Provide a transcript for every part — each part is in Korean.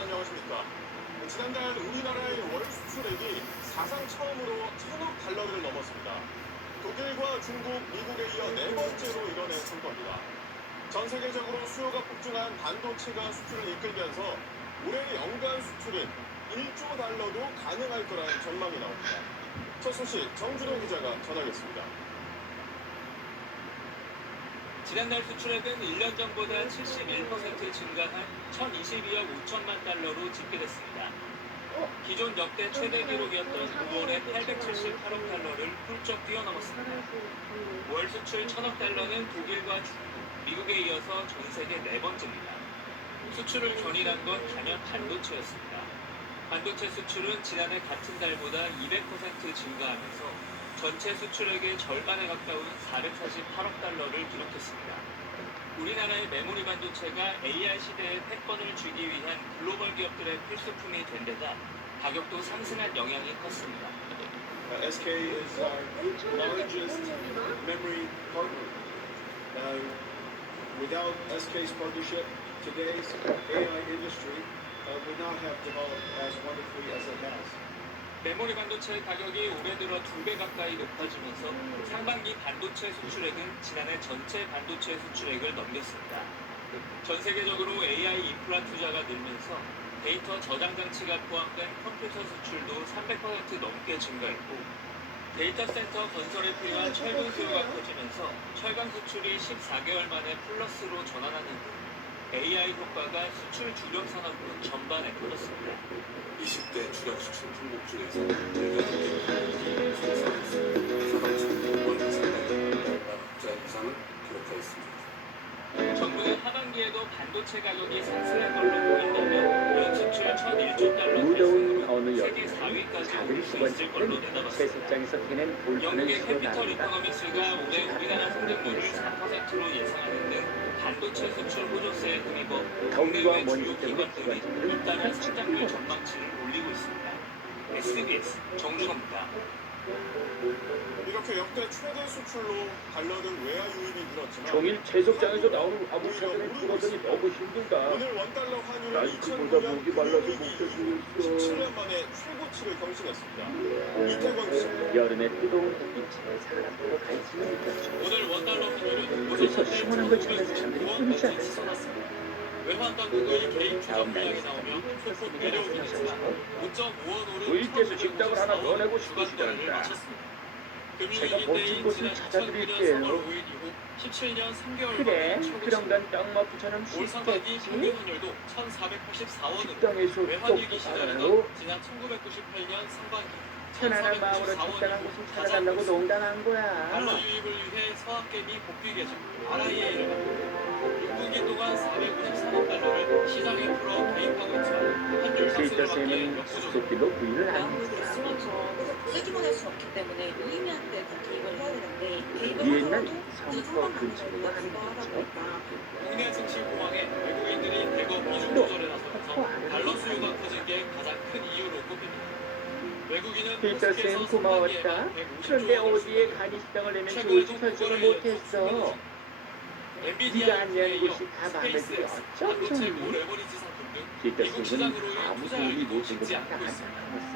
안녕하십니까. 지난달 우리나라의 월 수출액이 사상 처음으로 1,000억 달러를 넘었습니다. 독일과 중국, 미국에 이어 네 번째로 이뤄낸 겁니다. 전 세계적으로 수요가 폭증한 반도체가 수출을 이끌면서 올해 연간 수출은 1조 달러도 가능할 거라는 전망이 나옵니다. 첫 소식 정준호 기자가 전하겠습니다. 지난달 수출액은 1년 전보다 71% 증가한 1,022억 5천만 달러로 집계됐습니다. 기존 역대 최대 기록이었던 9월의 878억 달러를 훌쩍 뛰어넘었습니다. 월 수출 1,000억 달러는 독일과 중국, 미국에 이어서 전 세계 네 번째입니다. 수출을 견인한 건 단연 반도체였습니다. 반도체 수출은 지난해 같은 달보다 200% 증가하면서 전체 수출액의 절반에 가까운 448억 달러를 기록했습니다. 우리나라의 메모리 반도체가 AI 시대의 패권을 쥐기 위한 글로벌 기업들의 필수품이 된 데다 가격도 상승한 영향이 컸습니다. SK is our largest memory partner. Without SK's partnership, today's AI industry would not have developed as wonderfully as it has. 메모리 반도체 가격이 올해 들어 2배 가까이 높아지면서 상반기 반도체 수출액은 지난해 전체 반도체 수출액을 넘겼습니다. 전 세계적으로 AI 인프라 투자가 늘면서 데이터 저장 장치가 포함된 컴퓨터 수출도 300% 넘게 증가했고 데이터 센터 건설에 필요한 철근 수요가 커지면서 철강 수출이 14개월 만에 플러스로 전환하는 등 AI 효과가 수출 주력 산업군 전반에 퍼졌습니다. 20대 주력 수출 품목 중에서 일본 사상 원 상당히 적자 이상을 기록하였습니다. 정부는 하반기에도 반도체 가격이 상승할 걸로 보인다면 연 수출 1,001조 달러 무더운 어느 세계 여름 4위까지 작은 오를 수 있을 걸로 수건집은 내다봤습니다. 채식장에서 캐낸 볼펜을 영국의 실어 캐피털 나간다. 이코노미스가 올해 우리나라 성장률을 4%로 예상하는 등 반도체 수출 호조세에 힘입어 더위와 국내외 먼지 주요 때문에 기관들이 기관들은 잇따라 성장률 전망치를 올리고 있습니다. SBS 정준호입니다. 이렇게 역대 최대 수출로 달러 등 외화 유입이 늘었지만 종일 채석장에서 나오는 아보카도를 풀어더니 너무 힘들다. 오늘 원달러 환율은 난 그보다 2009년 목이 말라서 못 이후 견디겠어. 17년 만에 최고치를 경신했습니다. 이태권 기자. 여름에 뜨거운 햇빛에 사람들의 관심을 느꼈죠. 오늘 원달러 환율은 그래서 시원한 걸 찾는 사람들이 끊이지 않았어요. 쏟았습니다. 외환 당국의 개인 다음 조정 날 물량이 나오며 소폭 가슴이 내려오긴 했지만 나서서 5.5원으로 부인께서 식당을 하나 더 내고 싶으시다는데 제가 멋진 곳을 찾아드릴게요. 3월 5일 이후 17년 3개월 그래, 만에 최고치. 그럼 난 떡마프처럼 올 상반기 평균 쉽겠지? 환율도 1,484원으로 식당에서 외환위기 떡도 시절이던 팔아요. 지난 1998년 상반기 편안한 마음으로 적당한 곳을 찾아달라고 농담한 거야. 달러 유입을 위해 서학개미 복귀 계정 RIA를 만들고 6분기 동안 453억 달러를 시장에 풀어 개입하고 있지만 환율 상승을 필터 막기에 쌤은 역부족. 속기도 부인을 안 양국이 했다. 있으면서 계속 쓰기만 할 수 없기 때문에 유의미한데 개입을 해야 되는데 개입을 유엔은 하더라도 선거 근처로 가는 하다 거죠. 보니까 국내 증시 공황에 외국인들이 대거 비중 또 조절에 나서면서 달러 수요가 커진 게 가장 큰 이유로 꼽힙니다. 외국인은 필터 쌤 고마웠다. 그런데 어디에 간이식당을 내면 좋을지 설정을 못했어. 네가 안내한 곳이 다 마음에 들어. 반도체 어쩜 고레버리지 상품 등 필터 미국 쌤은 시장으로의 아무 투자 도움이 열기도 못된 것 식지 같아 않고 안 있습니다. 나왔어.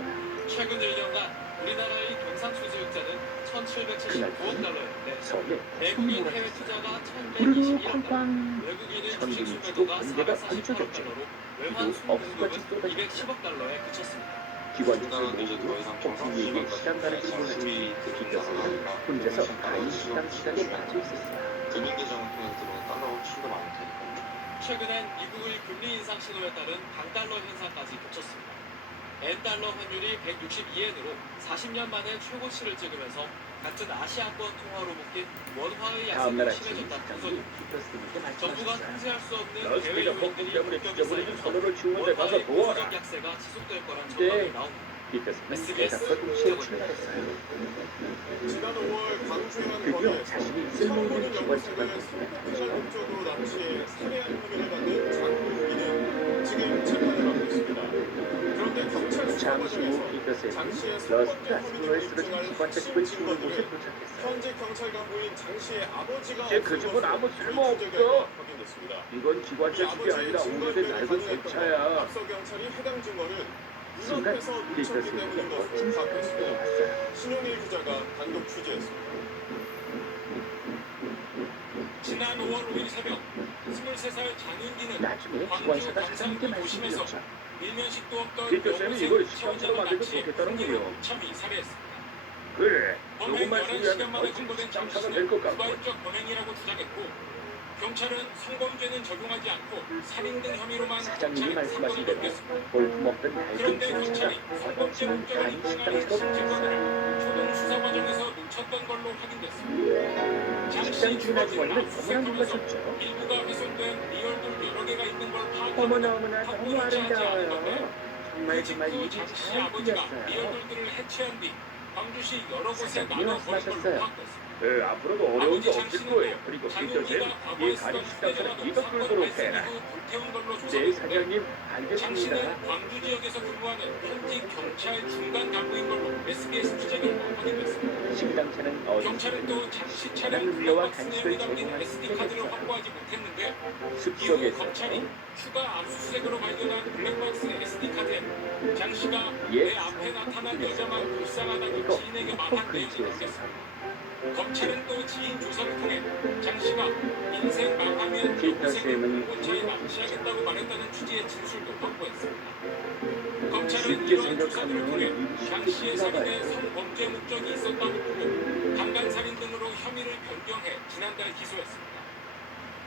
최근 1년간 우리나라의 경상 수지흑자는 1,779억 달러였는데 서울에 외국인 해외 선물을 투자가 부르르 1,121억 달러, 쾅쾅 외국인은 천둥이 주식 치고 순매도가 번개가 448억 번쩍였죠. 달러로 비도 외환 억수같이 순공급은 쏟아졌죠. 210억 달러에 그쳤습니다. 기관들을 우리나라는 이제 더 모두 이상 폭풍위기에 시간가를 치르는 비껴서는 혼자서 간이식당 시장에 빠져 있었어요. 금융계정을 통해서 들어오는 달러 수도 많을 테니까요. 최근엔 미국의 금리 인상 신호에 따른 강달러 현상까지 겹쳤습니다. N달러 환율이 162엔으로 40년 만에 최고치를 찍으면서 같은 아시아권 통화로 묶인 원화의 다음날 야세가 아침 심해졌다는 시장이 소리. 피터스님께 정부가 말씀하셨어요. 통제할 수 없는 러스베이가 해외 폭풍 요인들이 때문에 급격히 찢어버리는 쌓이면서 선호를 주운 데 가서 원화의 도와라. 보수적 약세가 지속될 거란 네. 전망이 나옵니다. 피터스는 대답과 동시에 출발했어요. 지난 5월 광주의 한 드디어 거리에서 자신이 처음 쓸모있는 보는 기관차가 연구소를 됐습니다. 소극적으로 목적으로 납치해 살해한 혐의를 받는 장국인은 지금 재판을 받고 있습니다. 그런데 경찰 수사 잠시 후 과정에서 피터슨이 러스트 스로에 쓰러진 기관차집을 지우는 곳에 도착했어요. 현재 경찰 간부인 장 씨의 아버지가 쟤그 집은 아무 쓸모없어. 확인됐습니다. 이건 기관차집이 아니라 오래된 낡은 객차야. 앞서 경찰이 해당 증거를 순간 눈앞에서 놓쳤기 피터슨에게 때문인 멋진 것으로 사건이 파악했습니다. 일어났어요. 신용일 기자가 단독 취재했습니다. 지난 5월 5일 새벽 23살 장윤기는 나중에 광주 기관차가 사장님께 광산구 도심에서 말씀드렸죠. 일면식도 없던 피터슨이 이걸 식당처럼 만들고 좋겠다는군요. 참 이사했습니다. 그래, 범행 조금만 11시간 수리하면 만에 훨씬 검거된 장 식당차가 씨는 될 것 같고. 우발적 범행이라고 주장했고 경찰은 성범죄는 적용하지 않고 살인 등 혐의로만 사장님이 경찰 사건을 말씀하신 대로 넘겼습니다. 볼품없던 낡은 그런데 기관차가 경찰이 성범죄 어찌는 목적을 간이 입증하는 식당처럼 증거를 초동 수사 과정에서 놓쳤던 걸로 확인됐습니다. 장 식당 씨 주인 아주머니는 주거지를 너무나 압수수색하면서 놀라셨죠. 일부가 훼손된 리얼돌 여러 개가 있는 걸 파악하고 어머나 어머나 너무 확보를 취하지 않은 건데 아름다워요. 정말 정말 그 일이 장씨 잘 아버지가 풀렸어요. 리얼돌들을 해체한 뒤 광주시 여러 곳에 사장님이 나눠 버린 걸로 말씀하셨어요. 파악됐습니다. 앞으로도 어려운 게 아버지 없을 장 거예요. 씨는 그리고 장윤기가 피터슨, 과거에 이 가리 쓰던 식당처럼 휴대전화도 이도 사건 끌도록 발생 해라. 이후 불태운 걸로 네, 조사됐는데 사장님 장 알겠습니다. 씨는 광주 지역에서 근무하는 현직 경찰 중간 간부인 걸로 SBS 취재 결과 확인됐습니다. 식당차는 경찰은 어디서 또 장씨 차량 음료와 블랙박스 간식을 내용이 담긴 제공하는 SD 카드를 택배였어요. 확보하지 못했는데 이후 숲속에서 검찰이 추가 압수수색으로 발견한 블랙박스 SD 카드에 장 씨가 예, 내 앞에 나타난 여자만 불쌍하다고 이거 지인에게 말한 내용이 포크리지에서 담겼습니다. 검찰은 또 지인 조사를 통해 장 씨가 인생 망하면 여고생을 공고차에 납치하겠다고 말했다는 취지의 진술도 확보했습니다. 검찰은 쉽게 이러한 조사들을 생각하면 통해 일이 장 쉽게 씨의 지나가요. 살인에 성범죄 목적이 있었다고 보고 강간살인 등으로 혐의를 변경해 지난달 기소했습니다.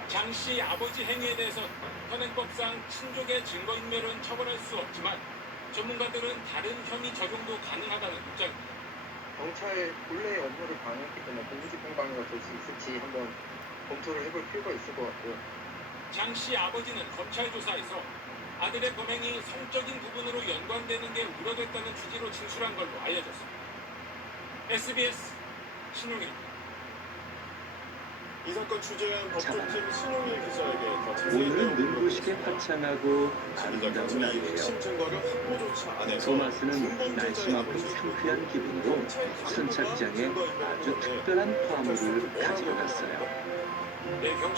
장 씨 아버지 행위에 대해서 현행법상 친족의 증거인멸은 처벌할 수 없지만 전문가들은 다른 혐의 적용도 가능하다는 입장입니다. 경찰 본래의 업무를 방해했기 때문에 공무집행 방해가 될 수 있을지 한번 검토를 해볼 필요가 있을 것 같고요. 장 씨 아버지는 검찰 조사에서 아들의 범행이 성적인 부분으로 연관되는 게 우려됐다는 취지로 진술한 걸로 알려졌습니다. SBS 신용입니다. 이 사건 취재한 법조팀 신용일 기자에게 더 자세히 오늘은 내용을 눈부시게 물어봤습니다. 화창하고 심리적 아름다운 경찰이 날이에요. 핵심 증거를 확보조차 안 해서 토마스는 중범죄자의 날씨만큼 아버지 상쾌한 기분으로 선착장에 아주 특별한 화물을 가지고 갔어요.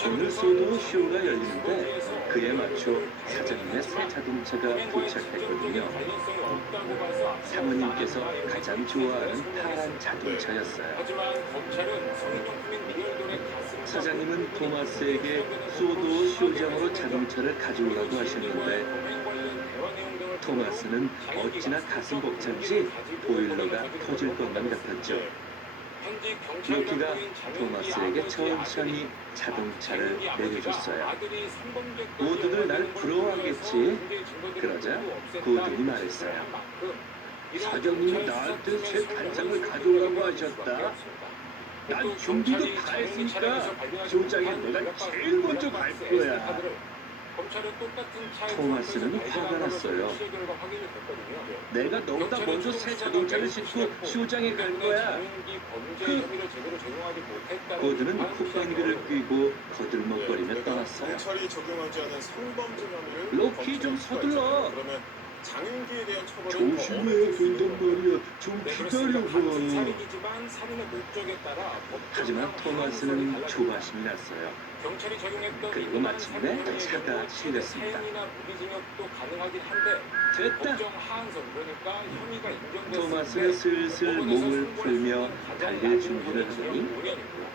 오늘 소도 쇼가 열리는데 그에 맞춰 사장님의 새 자동차가 도착했거든요. 사모님께서 가장 좋아하는 파란 자동차였어요. 하지만 검찰은 성인용품인 리얼돌의 가슴 사장님은 토마스에게 소도 쇼장으로 자동차를 가져오라고 하셨는데 토마스는 어찌나 가슴 벅찬지 보일러가 터질 것만 같았죠. 로키가 토마스에게 천천히 자동차를 내려줬어요. 모두들 날 부러워하겠지. 그러자 고든이 말했어요. 사장님이 나한테 새 단장을 가져오라고 하셨다. 난 준비도 다 했으니까 쇼장에 내가 제일 먼저 갈 거야. 토마스는 화가 났어요. 내가 너보다 먼저 새 자동차를 싣고 쇼장에 갈 거야. 고든은 콧방귀를 뀌고 거들먹거리며 떠났어요. 경찰이 적용하지 않은 성범죄 혐의를 로키 좀 검찰이 서둘러. 그러면 장윤기에 대한 처벌은 조심해야 된단 말이야. 좀 기다려봐. 살인이지만 살인의 목적에 따라 하지만 토마스는 조바심이 났어요. 경찰이 적용했던 그리고 마침내 차가 실렸습니다. 해인이나 무기징역도 가능하긴 한데 됐다. 법정 하한선 그러니까 혐의가 인정됐을 토마스는 슬슬 몸을 풀며 달릴 준비를 하더니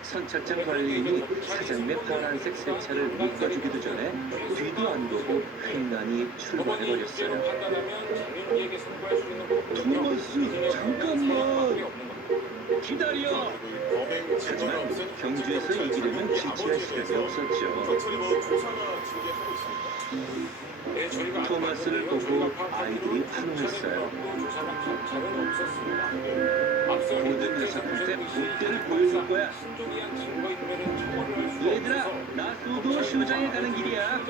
선착장 관리인이 사장님의 파란색 새 차를 묶어주기도 전에 뒤도 안 보고 횡단히 출발해버렸어요. 토마스, 잠깐만. 기다려. 하지만 경주에서 이기려면 지체할 시간이 없었죠. 경찰이 뭐 조사나 징계하고 있습니다. 토마스를 보고 아이들이 환호했어요. 모든 녀석한테 못대를 보여줄 거야. 얘들아, 나 소도 쇼장에 가는 길이야.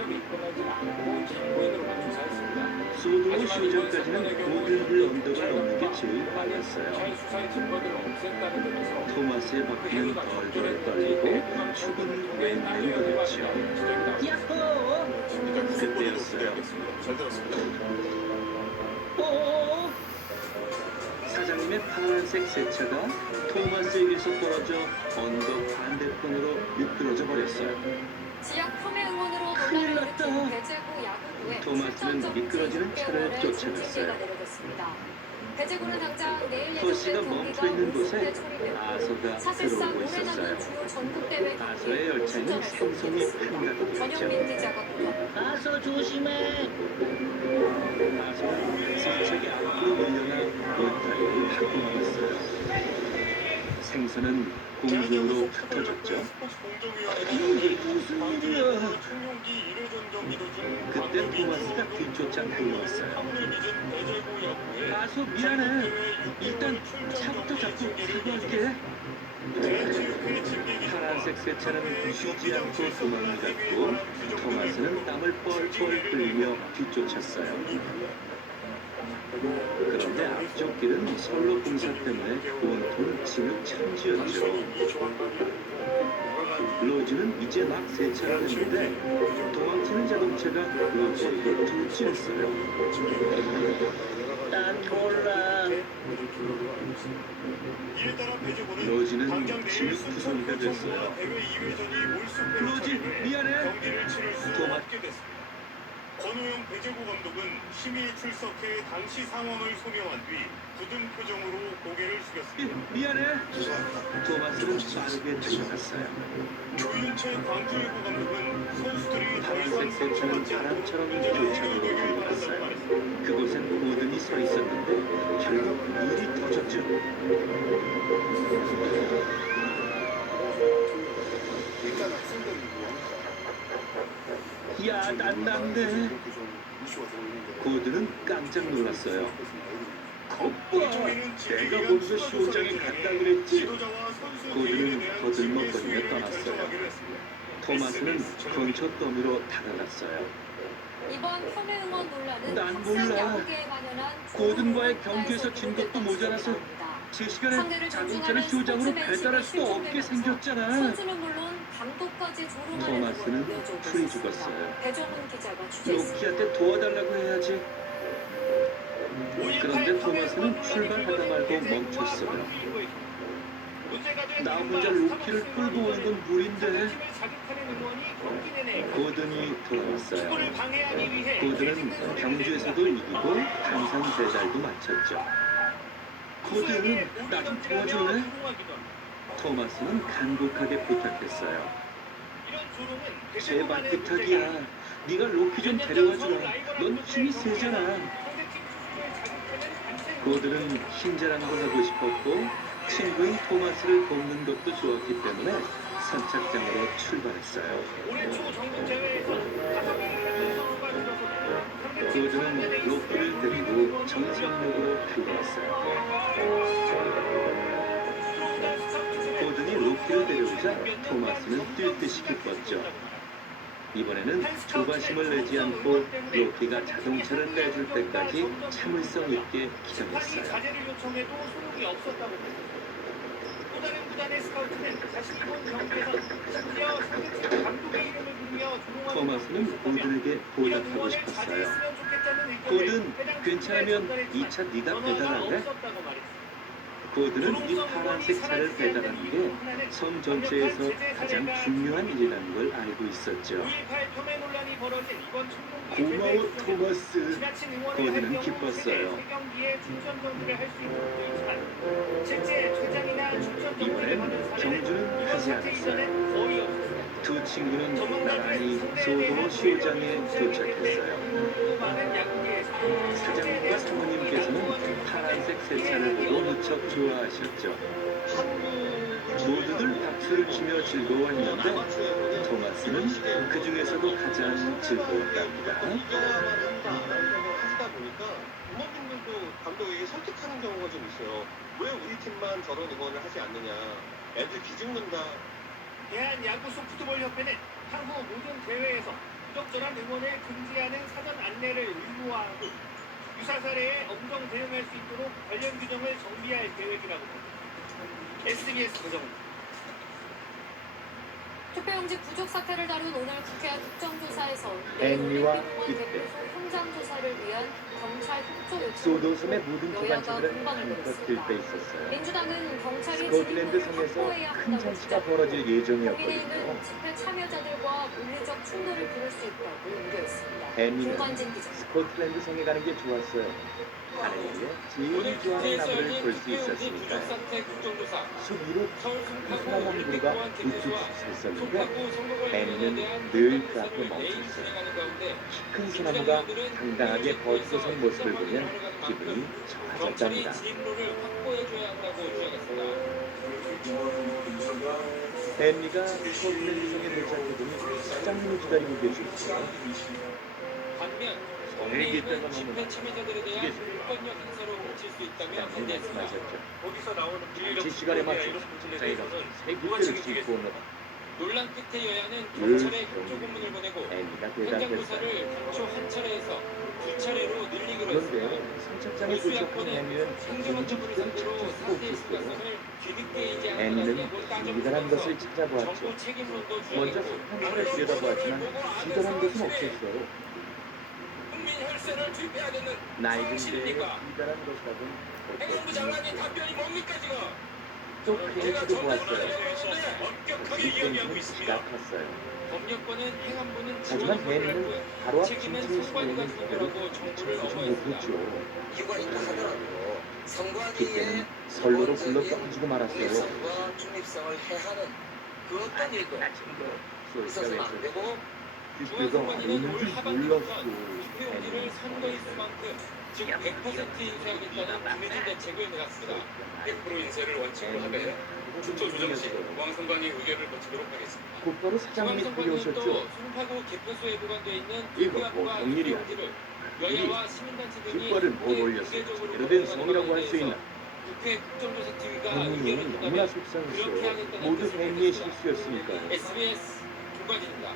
소도 쇼장까지는 고들불 언덕을 넘는 게 제일 빨랐어요. 토마스의 바퀴는 덜덜 떨리고 축은 웬맨 거렸죠. 야호! 그때였어요. 그때였어요. 잘 들었습니다. 오! 사장님의 파란색 세차가 토마스에게서 떨어져 언덕 반대편으로 미끄러져 버렸어요. 지역 폄훼 응원으로 큰일 논란을 났다. 일으킨 배제구 야구부의 토마스는 미끄러지는 차를 쫓아갔어요. 내려졌습니다. 배제구는 당장 내일 버스가 예정된 멈춰 경기가 있는 곳에 몰수돼 처리되고 아서가 사실상 들어오고 올해 남은 있었어요. 주요 전국대회 아서의 열차에는 생선이 한가득이었죠. 전현민 기자가 보도합니다. 아서 조심해. 아서가 세차게 앞으로 밀려나 연타를 받고 말았어요. 생선은 공중으로 흩어졌죠. 이게 무슨 일이야? 그때 토마스가 뒤쫓아 달려왔어요. 아서 미안해. 일단 차부터 잡고 사과할게. 파란색 세차는 쉬지 않고 도망갔고 토마스는 땀을 뻘뻘 흘리며 뒤쫓았어요. 그런데 앞쪽 길은 선로 공사 때문에 온통 진흙천지였죠. 로즈는 이제 막 세차를 했는데 도망치는 자동차가 로즈에게 돌진했어요. 난 몰라. 로즈는 진흙투성이가 됐어요. 로즈 미안해. 토마스 권호영 배제구 감독은 심의 출석해 당시 상황을 소명한 뒤 굳은 표정으로 고개를 숙였습니다. 미안해. 토마스는 빠르게 달려갔어요. 조윤채 광주예구 감독은 선수들이 더 이상 파란색 세차는 상처받지 않도록 바람처럼 배제구를 교차로 달려가라고 달려갔어요. 말했습니다. 그곳엔 고든이 서 있었는데 결국 일이 터졌죠. 일단 학생들이 야, 난감해. 고든은 깜짝 놀랐어요. 거봐, 내가 먼저 시호장에 간다 그랬지. 고든은 거들먹거리며 떠났어요. 토마스는 근처 더미로 다가갔어요. 이번 폄훼 응원 논란은 난 학생 몰라. 야구계에 만연한 고든과의 경기에서 진 것도 모자라서 제 시간에 자동차를 효장으로 배달할 수도 없게 생겼잖아. 선수는 물론 감독까지 조롱하는 토마스는 응원을 이어주고 풀이 있습니다. 죽었어요. 배정훈 기자가 취재했습니다. 로키한테 도와달라고 해야지. 그런데 토마스는 출발하다 말고 멈췄어요. 나 혼자 로키를 끌고 오는 건 무리인데. 고든이 돌아왔어요. 고든은 경주에서도 이기고 한산 배달도 마쳤죠. 고든, 나 좀 도와줄래? 토마스는 간곡하게 부탁했어요. 제발 부탁이야. 네가 로키 좀 데려와주라. 넌 힘이 세잖아. 고든은 친절한 걸 하고 싶었고 친구인 토마스를 돕는 것도 좋았기 때문에 선착장으로 출발했어요. 고든은 로키를 데리고 정상역으로 달려왔어요. 고든이 로키를 데려오자 토마스는 뛸 듯이 기뻤죠. 이번에는 조바심을 내지 않고 로키가 자동차를 빼줄 때까지 참을성 있게 기다렸어요. 토마스는 고든에게 보답하고 싶었어요. 고든, 괜찮으면 이 차 네가 배달할래? 고든은 이 파란색 차를 배달하는 게 섬 전체에서 가장 중요한 일이라는 걸 알고 있었죠. 고마워 토마스. 고든은 기뻤어요. 이번엔 경주는 하지 않았어요. 두 친구는 나란히 소도 시호장에 도착했어요. 사장님과 사모님께서는 파란색 세차를 보고 무척 좋아하셨죠. 모두들 박수를 치며 즐거워했는데 토마스는 그 중에서도 가장 즐거웠답니다. 하시다 보니까 부모님들도 감독에게 설득하는 경우가 좀 있어요. 왜 우리 팀만 저런 응원을 하지 않느냐. 애들 기죽는다. 대한야구소프트볼협회는 향후 모든 대회에서 부적절한 응원을 금지하는 사전 안내를 의무화하고 유사 사례에 엄정 대응할 수 있도록 관련 규정을 정비할 계획이라고 합니다. SBS 배정훈. 투표용지 부족 사태를 다룬 오늘 국회 국정조사에서 앤리와 올림픽공원 이때 대표소 현장 조사를 위한 경찰 협조 요청을 소도섬의 모든 여야가 기관차들은 공방을 한껏 벌였습니다. 들떠 있었어요. 민주당은 경찰이 스코틀랜드 진입을 섬에서 확보해야 큰 한다고 잔치가 주장하고 벌어질 예정이었거든요. 국민의힘은 집회 참여자들과 물리적 충돌을 부를 수 있다고 우려했습니다. 앤니는 김관진 기자. 스코틀랜드 섬에 가는 게 좋았어요. 가는 길에 제일 좋아하는 나무를 볼 수 있었으니까요. 부족상태 국정조사 숲 위로 서울 큰 송파구 소나무 올림픽 가 공원 우뚝 개폐소와 서 있었는데 송파구 선거관리위원회에 앤니는 대한 늘 그 앞에 내일 멈췄어요. 진행하는 가운데 큰 소나무가 당당하게 버텨선 모습을 보면 기분이 경찰이 좋아졌답니다. 진입로를 확보해줘야 한다고 주장했습니다. 앤니가 스코틀랜드 섬에 도착해보니 사장님이 기다리고 계셨어요. 반면 세게 국민의힘은 때가 집회 넘어가. 참여자들에 대한 불법력 행사로 그칠 수 있다며 사장님 반대했습니다. 말씀하셨죠. 거기서 나오는 제 시간에 맞춰 저희가 새 국회를 싣고 오는 논란 끝에 여야는 그 경찰에 협조 고문을 보내고 앤니가 현장 대답했어요. 조사를 당초 한 차례에서 두 차례로 늘리기로 그런데 했습니다. 선착장에 도착한 수야권은 앤니는 행정안전부를 국회를 상대로 찾을 수가 사태의 없었어요. 심각성을 뒤늦게 앤니는 인지하고 기이한 것을 찾아보았죠. 정부 책임론도 먼저 주장했고 사건을 들여다보았지만 기이한 것은 없었어요. 국민 혈세를 투입해야겠는 낡은 데에 사실입니까? 기이한 것하고는 행안부 장관이 답변이 뭡니까 지금? 또 페인트도 보았어요. 엄격하게 역시 이야기하고 페인트는 있습니다. 기가 컸어요. 법령권은 행안부는 하지만 지원을 앤니는 했고요. 바로 앞 책임은 진출을 선관위가 시도하는 지는 그대로 거라고 정부를 찾지 엄호했습니다. 못했죠. 이유가 있다 하더라도 선관위의 그때는 선로로 불러 던지고 말았어요. 중립성과 중립성을 해하는 그 어떤 일도 있어서는 안 쏠까 되고 그때가 중앙선관위는 올 어느 줄 하반기 몰랐어. 동안 투표용지를 선거일 수만큼 즉 100% 인쇄하겠다는 김유진 대책을 내놨습니다. 100% 인쇄를 원칙으로 하되 투표 조정 시 중앙선관위 의결을 거치도록 하겠습니다. 곧바로 사장님이 중앙선관위는 또 달려오셨죠. 송파구 개표소에 보관되어 있는 이거 투표함과 보통 일이야. 투표용지를 여야와 시민단체 등이 깃발을 못 올렸어. 제대로 된 성이라고 할 수 있나? 국회 국정조사TV가 의견을 앤니는 너무나 쏟아내 속상했어요. 모두 앤니의 실수였으니까요. SBS 김관진입니다.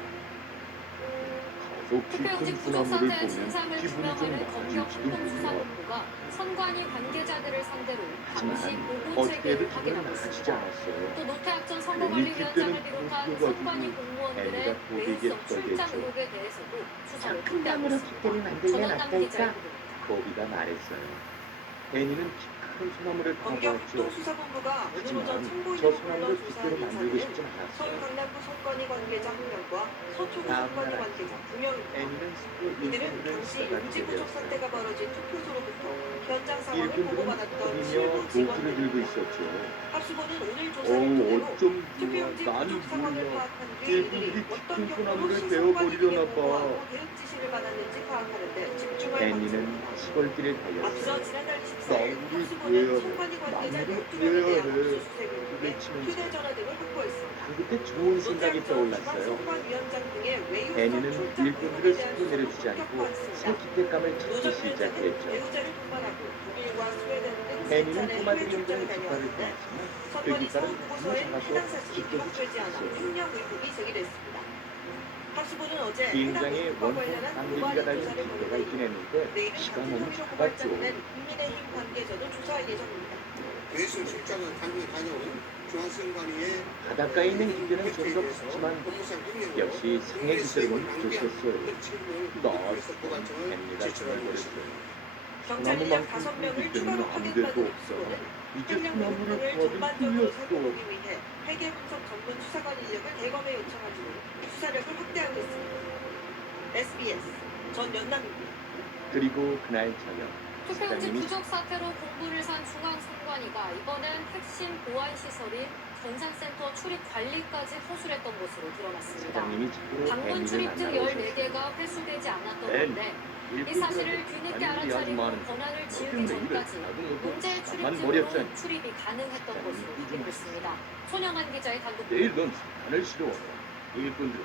가족 투표용지 깊은 부족 소나무를 사태 보면 진상을 기분이 좀 규명하는 검경 나아질지도 몰라. 행동수사본부가 선관위 관계자들을 상대로 당시 하지만 보고 어떻게 해도 체계를 기분이 확인하고 나아지지 있습니다. 않았어요. 또 노태학전 괜히 선거관리위원장을 그때는 비롯한 그거 선관위 가지고 공무원들의 앤니가 고백에 외유성 출장 휘말렸죠. 의혹에 대해서도 수사를 큰 나무로 확대하고 깃대를 있습니다. 만들면 전원남 낫다니까. 기자의 보도입니다. 거비가 말했어요. 앤니는 큰 소나무를 타보았죠. 검경특동수사본부가 오늘 오전 하지만 참고인으로 저 불러 소나무를 조사한 깃대로 만들고 인사는 싶진 않았어요. 서울 강남구 선관위 관계자 1명과 서초구 다음 선관위 날 관계자 2명입니다. 앤니는 스포 이들은 인터뷰를 당시 시작하게 용지 부족 되었어요. 사태가 벌어진 투표소로부터 현장 상황을 일꾼들은 보고받았던 톱이며 실무 도구를 들고 직원들입니다. 있었죠. 합수본은 오늘 조사를 토대로 어쩜 투표용지 난 부족 상황을 몰라. 파악한 뒤 일꾼들이 이들이 어떤 큰 경로로 소나무를 시선관리에게 베어버리려나 봐. 보고하고 대응 지시를 받았는지 파악하는 데 집중할 앤니는 방침입니다. 시골길을 달렸어요. 앞서 지난달 24일 나무를 합수본은 구해야 해. 선관위 관계자 나무를 12명에 구해야 대한 해. 압수수색을 통해 외치면서 휴대전화 등을 확보했습니다. 그때 좋은 생각이 떠올랐어요. 중앙선관위원장 등의 외유성 앤니는 출장 일꾼들을 의혹에 대한 스포 내려주지 수사도 않고 본격화했습니다. 새 기대감을 찾기 노전 위원장은 시작했죠. 배우자를 동반하고 독일과 스웨덴 등 세 앤니는 차례 토마토 해외 용장에 출장을 깃발을 다녀왔는데 꽂았지만 그 선관위 깃발은 서울 너무 보고서에 작아서 해당 사실이 기록되지 기록되지 않아 않았어요. 횡령 의혹이 제기됐습니다. 합수본은 어제 해당 비행장에 의혹과 원통 관련한 방대기가 고발인 달린 조사를 기대가 벌이고 있긴 했는데 내일은 키가 당시 너무 혐의로 작았죠. 고발장된 국민의힘 관계자도 조사할 예정입니다. 외신 출장을 단위 다녀온 중앙선관위의 바닷가에 있는 기대는 좀 더 컸지만 역시 상해 기술은 부족했어요. 나중에 앤니가 전화버렸어요. 경찰이 약 5명을 추가로 파견받은 합수본은 이제 횡령 소나무를 의혹을 도와줄 전반적으로 뿐이었어. 살펴보기 위해 회계 분석 전문 수사관 인력을 대검에 요청한 뒤 수사력을 확대하고 있습니다. SBS 전연남입니다. 그리고 그날 저녁 투표용지 사장님이 부족 사태로 공부를 산 중앙선관위가 이번엔 핵심 보안 시설인 전산센터 출입 관리까지 허술했던 것으로 드러났습니다. 사장님이 자꾸 방문 앤니를 출입 등 만나러 14개가 회수되지 않았던 앤, 건데 이 사실을 뒤늦게 알아차리고 권한을 지우기 전까지 문제 출입증으로 출입이 가능했던 것으로 확인됐습니다. 손영한 기자의 단독 내일 넌 산을 실어. 일꾼들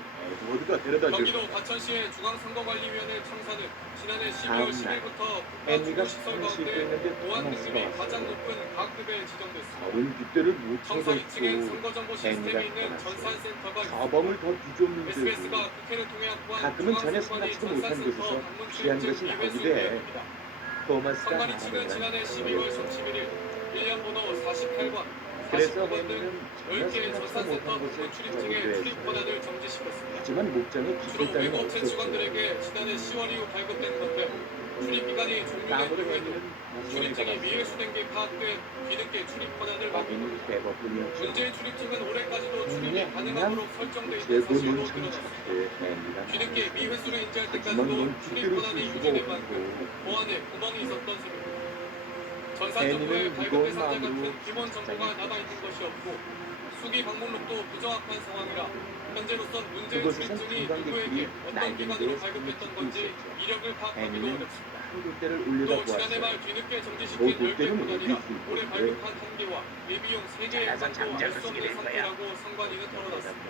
모두가 데려다 줄 경기도 과천시의 중앙선거관리위원회 청사는 지난해 다음 12월 날 10일부터 앤니가 시설 산을 싣고 가운데 있는데 보안 토마스가 등급이 가장 왔어요. 높은 A급에 지정됐습니다. 어른 깃대를 못 청사 2층엔 찾았고 선거정보 앤니가 시스템이 있는 떠났어요. 전산센터가 있습니다. 가방을 다 뒤졌는데도 SBS가 국회를 통해 확보한 가끔은 전혀 중앙선관위 생각지도 못한 전산센터 곳에서 방문 귀한 출입증 것이 나오기도 이회수 해. 내용입니다. 토마스가 선관위 측은 지난해 12월 31일 1년 번호 48번 그래서 49번 등 혜미는 10개의 정말 전산센터 못한 부분 곳에 출입증의 전도했어요. 출입 권한을 정지시켰습니다. 하지만 목장에 주로 기술단은 외국업체 없었죠. 직원들에게 지난해 10월 이후 발급된 건데 출입 기간이 종료된 다음으로 이후에도 혜미는 나선원이 출입증이 가봤어요. 미회수된 게 파악돼 뒤늦게 출입 권한을 받고 거기는 대법원이었죠. 문제의 출입증은 올해까지도 출입이 그냥 가능하도록 설정돼 있는 제도 사실로 논참 드러났습니다. 자체의 혜미란 뒤늦게 미회수를 인지할 하지만 때까지도 넌 출입 그대로 권한이 쓸 수가 유지된 만큼 없고 보안에 구멍이 있었던 셈입니다. 전산 정보에 혜미는 발급 무거운 대상자 마음으로 같은 기본 정보가 남아있는 것이 없고 수기 방문록도 부정확한 상황이라 현재로선 문제의 그곳에선 출입증이 관광객들이 누구에게 어떤 날개를 기관으로 내어 발급됐던 숨을 건지 짓고 이력을 파악하기도 혜미는 어렵습니다. 한국 때를 또 올려다 지난해 보았어요. 말 뒤늦게 정지시킨 뭐 10개 그때는 권한이라 어디 있을 올해 건데? 발급한 1개와 예비용 3개의 잘라서 건도 알 잠자고 수 쓰게 없는 될 거야. 상태라고 선관위는 털어놨습니다.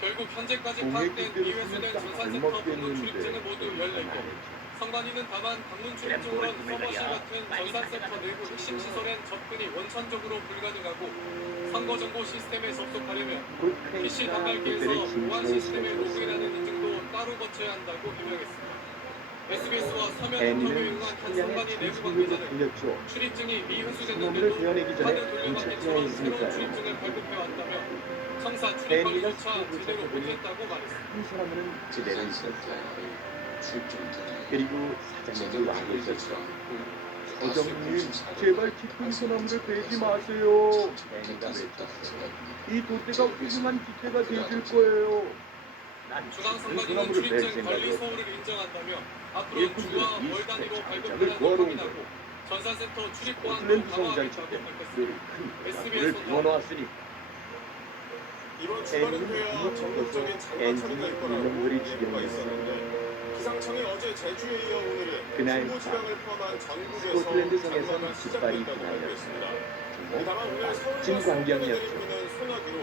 결국 현재까지 공예 파악된 그대로 미회수된 쓰면 딱 전산센터 발목 방문 떼는데 출입증은 모두 14개. 선관위는 다만 방문 출입증으론 서버실 같은 전산센터 내부 핵심 시설엔 접근이 원천적으로 불가능하고 선거정보 시스템에 접속하려면 PC 그 단말기에서 보안 김치의 시스템에 소스였어요. 로그인하는 인증도 따로 거쳐야 한다고 해명했습니다. SBS와 서면 인터뷰에 혜미는 응한 한 식량의 선관위 내부 진심으로 관계자는 돌렸죠. 출입증이 신호물을 미회수됐는데도 대환하기 전에 카드 돌려받기처럼 검찰 새로운 있으니까요. 출입증을 발급해왔다며 청사 혜미가 출입관리조차 스스로 제대로 찾아보니 못했다고 말했습니다. 한 사람은 그대로 있었죠. 그리고 사장님이 와 계셨죠. 사장님, 제발 깊은 소나무를 베지 마세요. 혜미가 외쳤어요. 이 돛대가 훌륭한 깃대가 되줄 거예요. 난 중앙 깊은 선관위는 소나무를 벨 출입증 관리 생각에 소홀을 인정한다며 앞으로 일꾼들은 주와 이 월 단위로 시대 발급하는 장작을 걸 구하러 온 확인하고 거예요. 전산센터 출입 보안도 스코틀랜드 강화하겠다고 성장칠 때 밝혔습니다. 큰 SBS 바퀴를 비워놓았으니 이번 주말은 혜미는 되어 이곳 전국적인 가서 장마철이 될 거라고 엔진이 예보가 지경이었어요. 있었는데 기상청이 어제 제주에 이어 오늘은 그날 중부 밤 지방을 포함한 전국에서 스코틀랜드 장마가 성에서는 깃발이 시작됐다고 휘날렸죠. 발표했습니다. 정말 다만 오늘 서울과 멋진 수도권에 광경이었죠. 내리고 있는 소나기로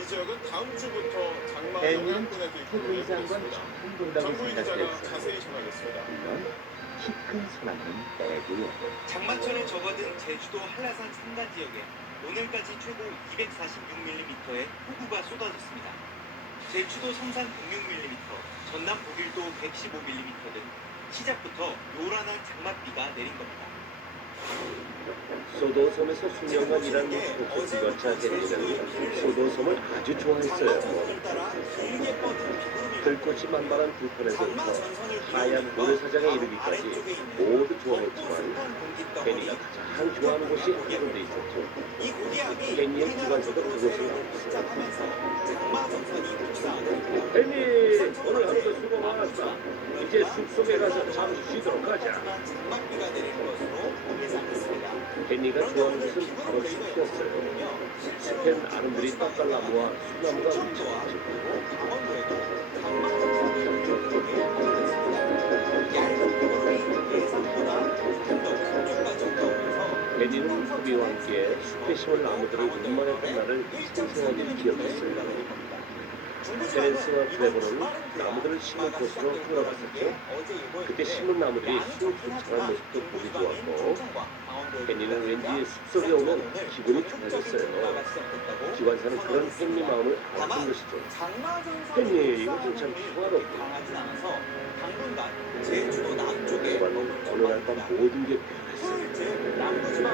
이 지역은 다음 주부터 장마 혜미는 영향권에 들기로 태풍 이상한 건 예고했습니다. 처음 본다고 정부희 기자가 생각했어요. 자세히 전하겠습니다. 물론 키 큰 소나무는 빼고요. 장마철에 접어든 제주도 한라산 산간 지역에 오늘까지 최고 246mm의 폭우가 쏟아졌습니다. 제주도 성산 106mm, 전남 보길도 115mm 등 시작부터 요란한 장맛비가 내린 겁니다. 소도섬에서 수년간 일한 모습을 거쳐 혜미는 소도섬을 아주 좋아했어요. 들꽃이 만만한 들판에서부터 하얀 모래사장에 이르기까지 모두 좋아했지만 혜미가 가장 좋아하는 곳이 한 군데 있었죠. 혜미의 기관사도 그곳에 나왔어요. 혜미, 오늘 하루도 수고 많았어. 이제 숲속에 가서 잠시 쉬도록 하자. 혜미가 좋아하는 곳은 바로 숲이었어요. 숲엔 아름드리 떡갈나무와 소나무가 혜미는 후비와 함께 숲에 심을 나무들을 눈만했던 날을 생생하게 기억했어요. 페렌스와 트레버는 나무들을 심을 곳으로 흘러갔었죠. 그때 심은 나무들이 쑥쑥 자란 모습도 보기 좋았고 혜미는 왠지 숲속에 오면 기분이 좋아졌어요. 기관사는 그런 혜미 마음을 알았던 것이죠. 혜미, 이거 참 평화롭고 하지만 어느 날 밤 모든 게 변했어요.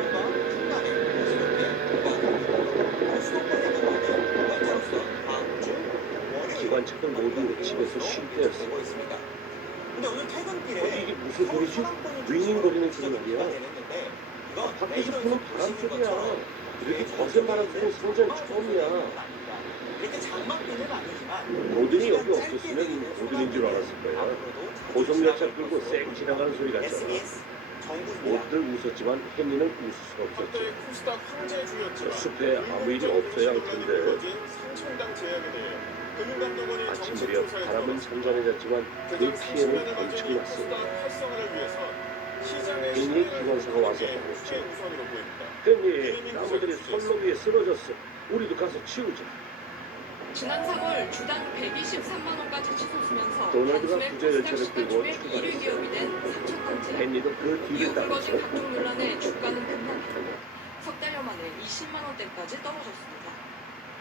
기관차들 모두 집에서 쉴 때였어요. 이게 무슨 소리지? 윙윙거리는 소리야. 밖에서 부는 바람 소리야. 이렇게 거센 바람 소리 생전 처음이야. 고든이 여기 없었으면 고든인 줄 알았을 거야. 고속열차 끌고 쌩 지나가는 소리 같잖아. 모두들 웃었지만 혜미는 웃을 수 없었죠. 한때 코스닥 황제주였지만 숲에 아무 일이 없어야 할 텐데. 상천당 제약에 대해 금융감독원이 아침 정식 무렵 조사에 바람은 잔잔해졌지만 그 대전 피해는 40년을 가진 엄청났어요. 코스닥 활성화를 위해서 시장의 혜미 신뢰를 기관사가 와서 회복하는 게 보냈죠. 최우선으로 보입니다. 혜미, 나무들이 선로 위에 쓰러졌어. 우리도 가서 치우자. 지난 3월 주당 123만 원까지 치솟으면서 도널드가 단숨에 부자 코스닥 열차를 시장 끌고 주액 1위 기업이 된 삼천항제. 혜미도 그 뒤를 이후 불거진 따랐죠. 각종 논란에 주가는 급락했고 석 달여 만에 20만 원대까지 떨어졌습니다.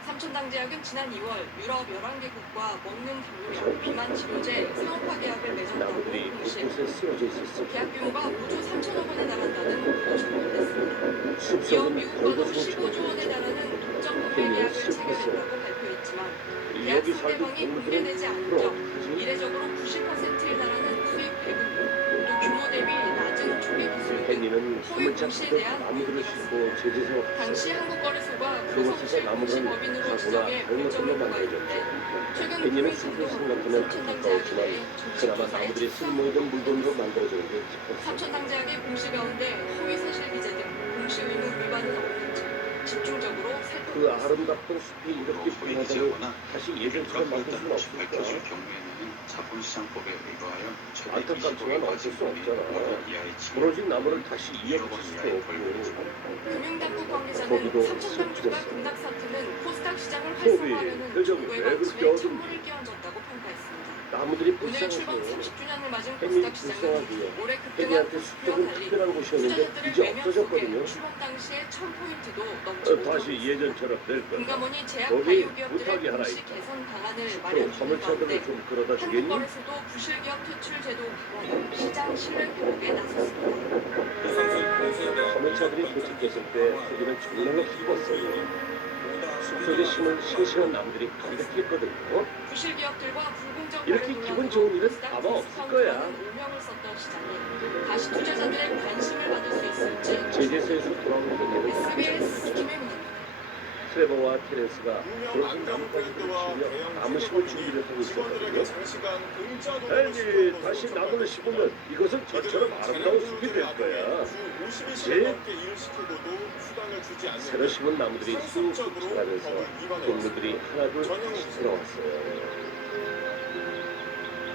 삼천당 제약은 지난 2월 유럽 11개국과 먹는 당뇨약, 비만 치료제 상업화 계약을 맺었다고 나무들이 공시. 곳곳에 쓰러져 있었어. 계약 규모가 5조 3천억 원에 달한다는 보도가 됐습니다. 이어 숲속은 미국과도 벌거벗은 15조 원에 달하는 독점 구매 계약을 체결했다고 발표했지만 계약 여기 살던 상대방이 공개되지 않은 동물들은 점, 이례적으로 90%에 달하는 수익 배분, 또 규모 대비 낮은 초기 기술금, 헨리는 허위 숨을 공시에 참고 대한 나무들을 싣고 제재소 당시 한국거래소가 그곳에서 구성실 공시 나무는 법인으로 가구나 지정해 다른 결정을 것들로 부과했는데 만들어졌죠. 최근 헨리는 국민 숲을 정도 생각하면 삼천당 안타까웠지만 제약의 그나마 정식 나무들이 조사에 쓸모있는 물건으로 만들어진 게 싶었어. 삼천당 제약의 공시 가운데 허위 사실 기재 등 공시 의무 위반은 없는지 집중적으로 그 살펴보겠습니다. 아름답던 숲이 이렇게 변하다고 다시 예전처럼 만들 수는 없을까? 경우에는 자본시장법에 의거하여 최대 안타깝지만 어쩔 수 20억의 없잖아. 원화 이하의 징역, 부러진 나무를 다시 2억 이어붙일 원 수도 이하의 없고 벌금을 주고 금융당국 관계자는 거기도 삼천당 주가 숲이었어. 급락 사태는 코스닥 시장을 소비, 활성화하려는 표정이 정부의 왜 그렇게 방침에 어둡니? 찬물을 끼얹었다고 평가했습니다. 나무들이 오늘 출범 불쌍해서 30주년을 맞은 헨리 코스닥 시장은 불쌍하기에 올해 급등한 헨리한테 코스피와 숲속은 달리 특별한 곳이었는데 투자자들의 이제 매매 없어졌거든요. 속에 출범 당시에 1000포인트도 넘지 못하고 다시 있습니다. 예전처럼 될 거야. 금감원이 제약 거기 바이오 부탁이 기업들의 하나 공시 있다. 개선 방안을 숲으로 마련 중인 화물차들을 가운데 좀 끌어다 주겠니? 한국거래소도 부실기업 퇴출 제도 방안, 시장 신뢰 회복에 나섰습니다. 화물차들이 도착했을 때 거기는 정말로 기뻤어요. 숲속에 심은 싱싱한 나무들이 가득했거든요. 부실기업들과 불공정 이렇게 거래 기분 논란으로 좋은 일은 코스닥 아마 없을 디스카운트라는 거야. 오명을 썼던 시장이 다시 투자자들의 관심을 받을 수 있을지 제재소에서 돌아오는 게 SBS 김혜민입니다. 트레버와 테렌스가 유명 그렇게 안경 나무가지를 브랜드와 치며 대형 나무 심을 준비를 하고 직원들에게 있었거든요. 장시간 공짜 노동을 헨리, 시키는 다시 것으로 나무를 심으면 이것은 저처럼 아름다운 숲이 될 거야. 주 52시간 제 넘게 일을 시키고도 수당을 주지 않는 새로 심은 나무들이 쑥쑥 상습적으로 자라면서 법을 위반해 동물들이 하나둘 전용 다시 우수. 들어왔어요.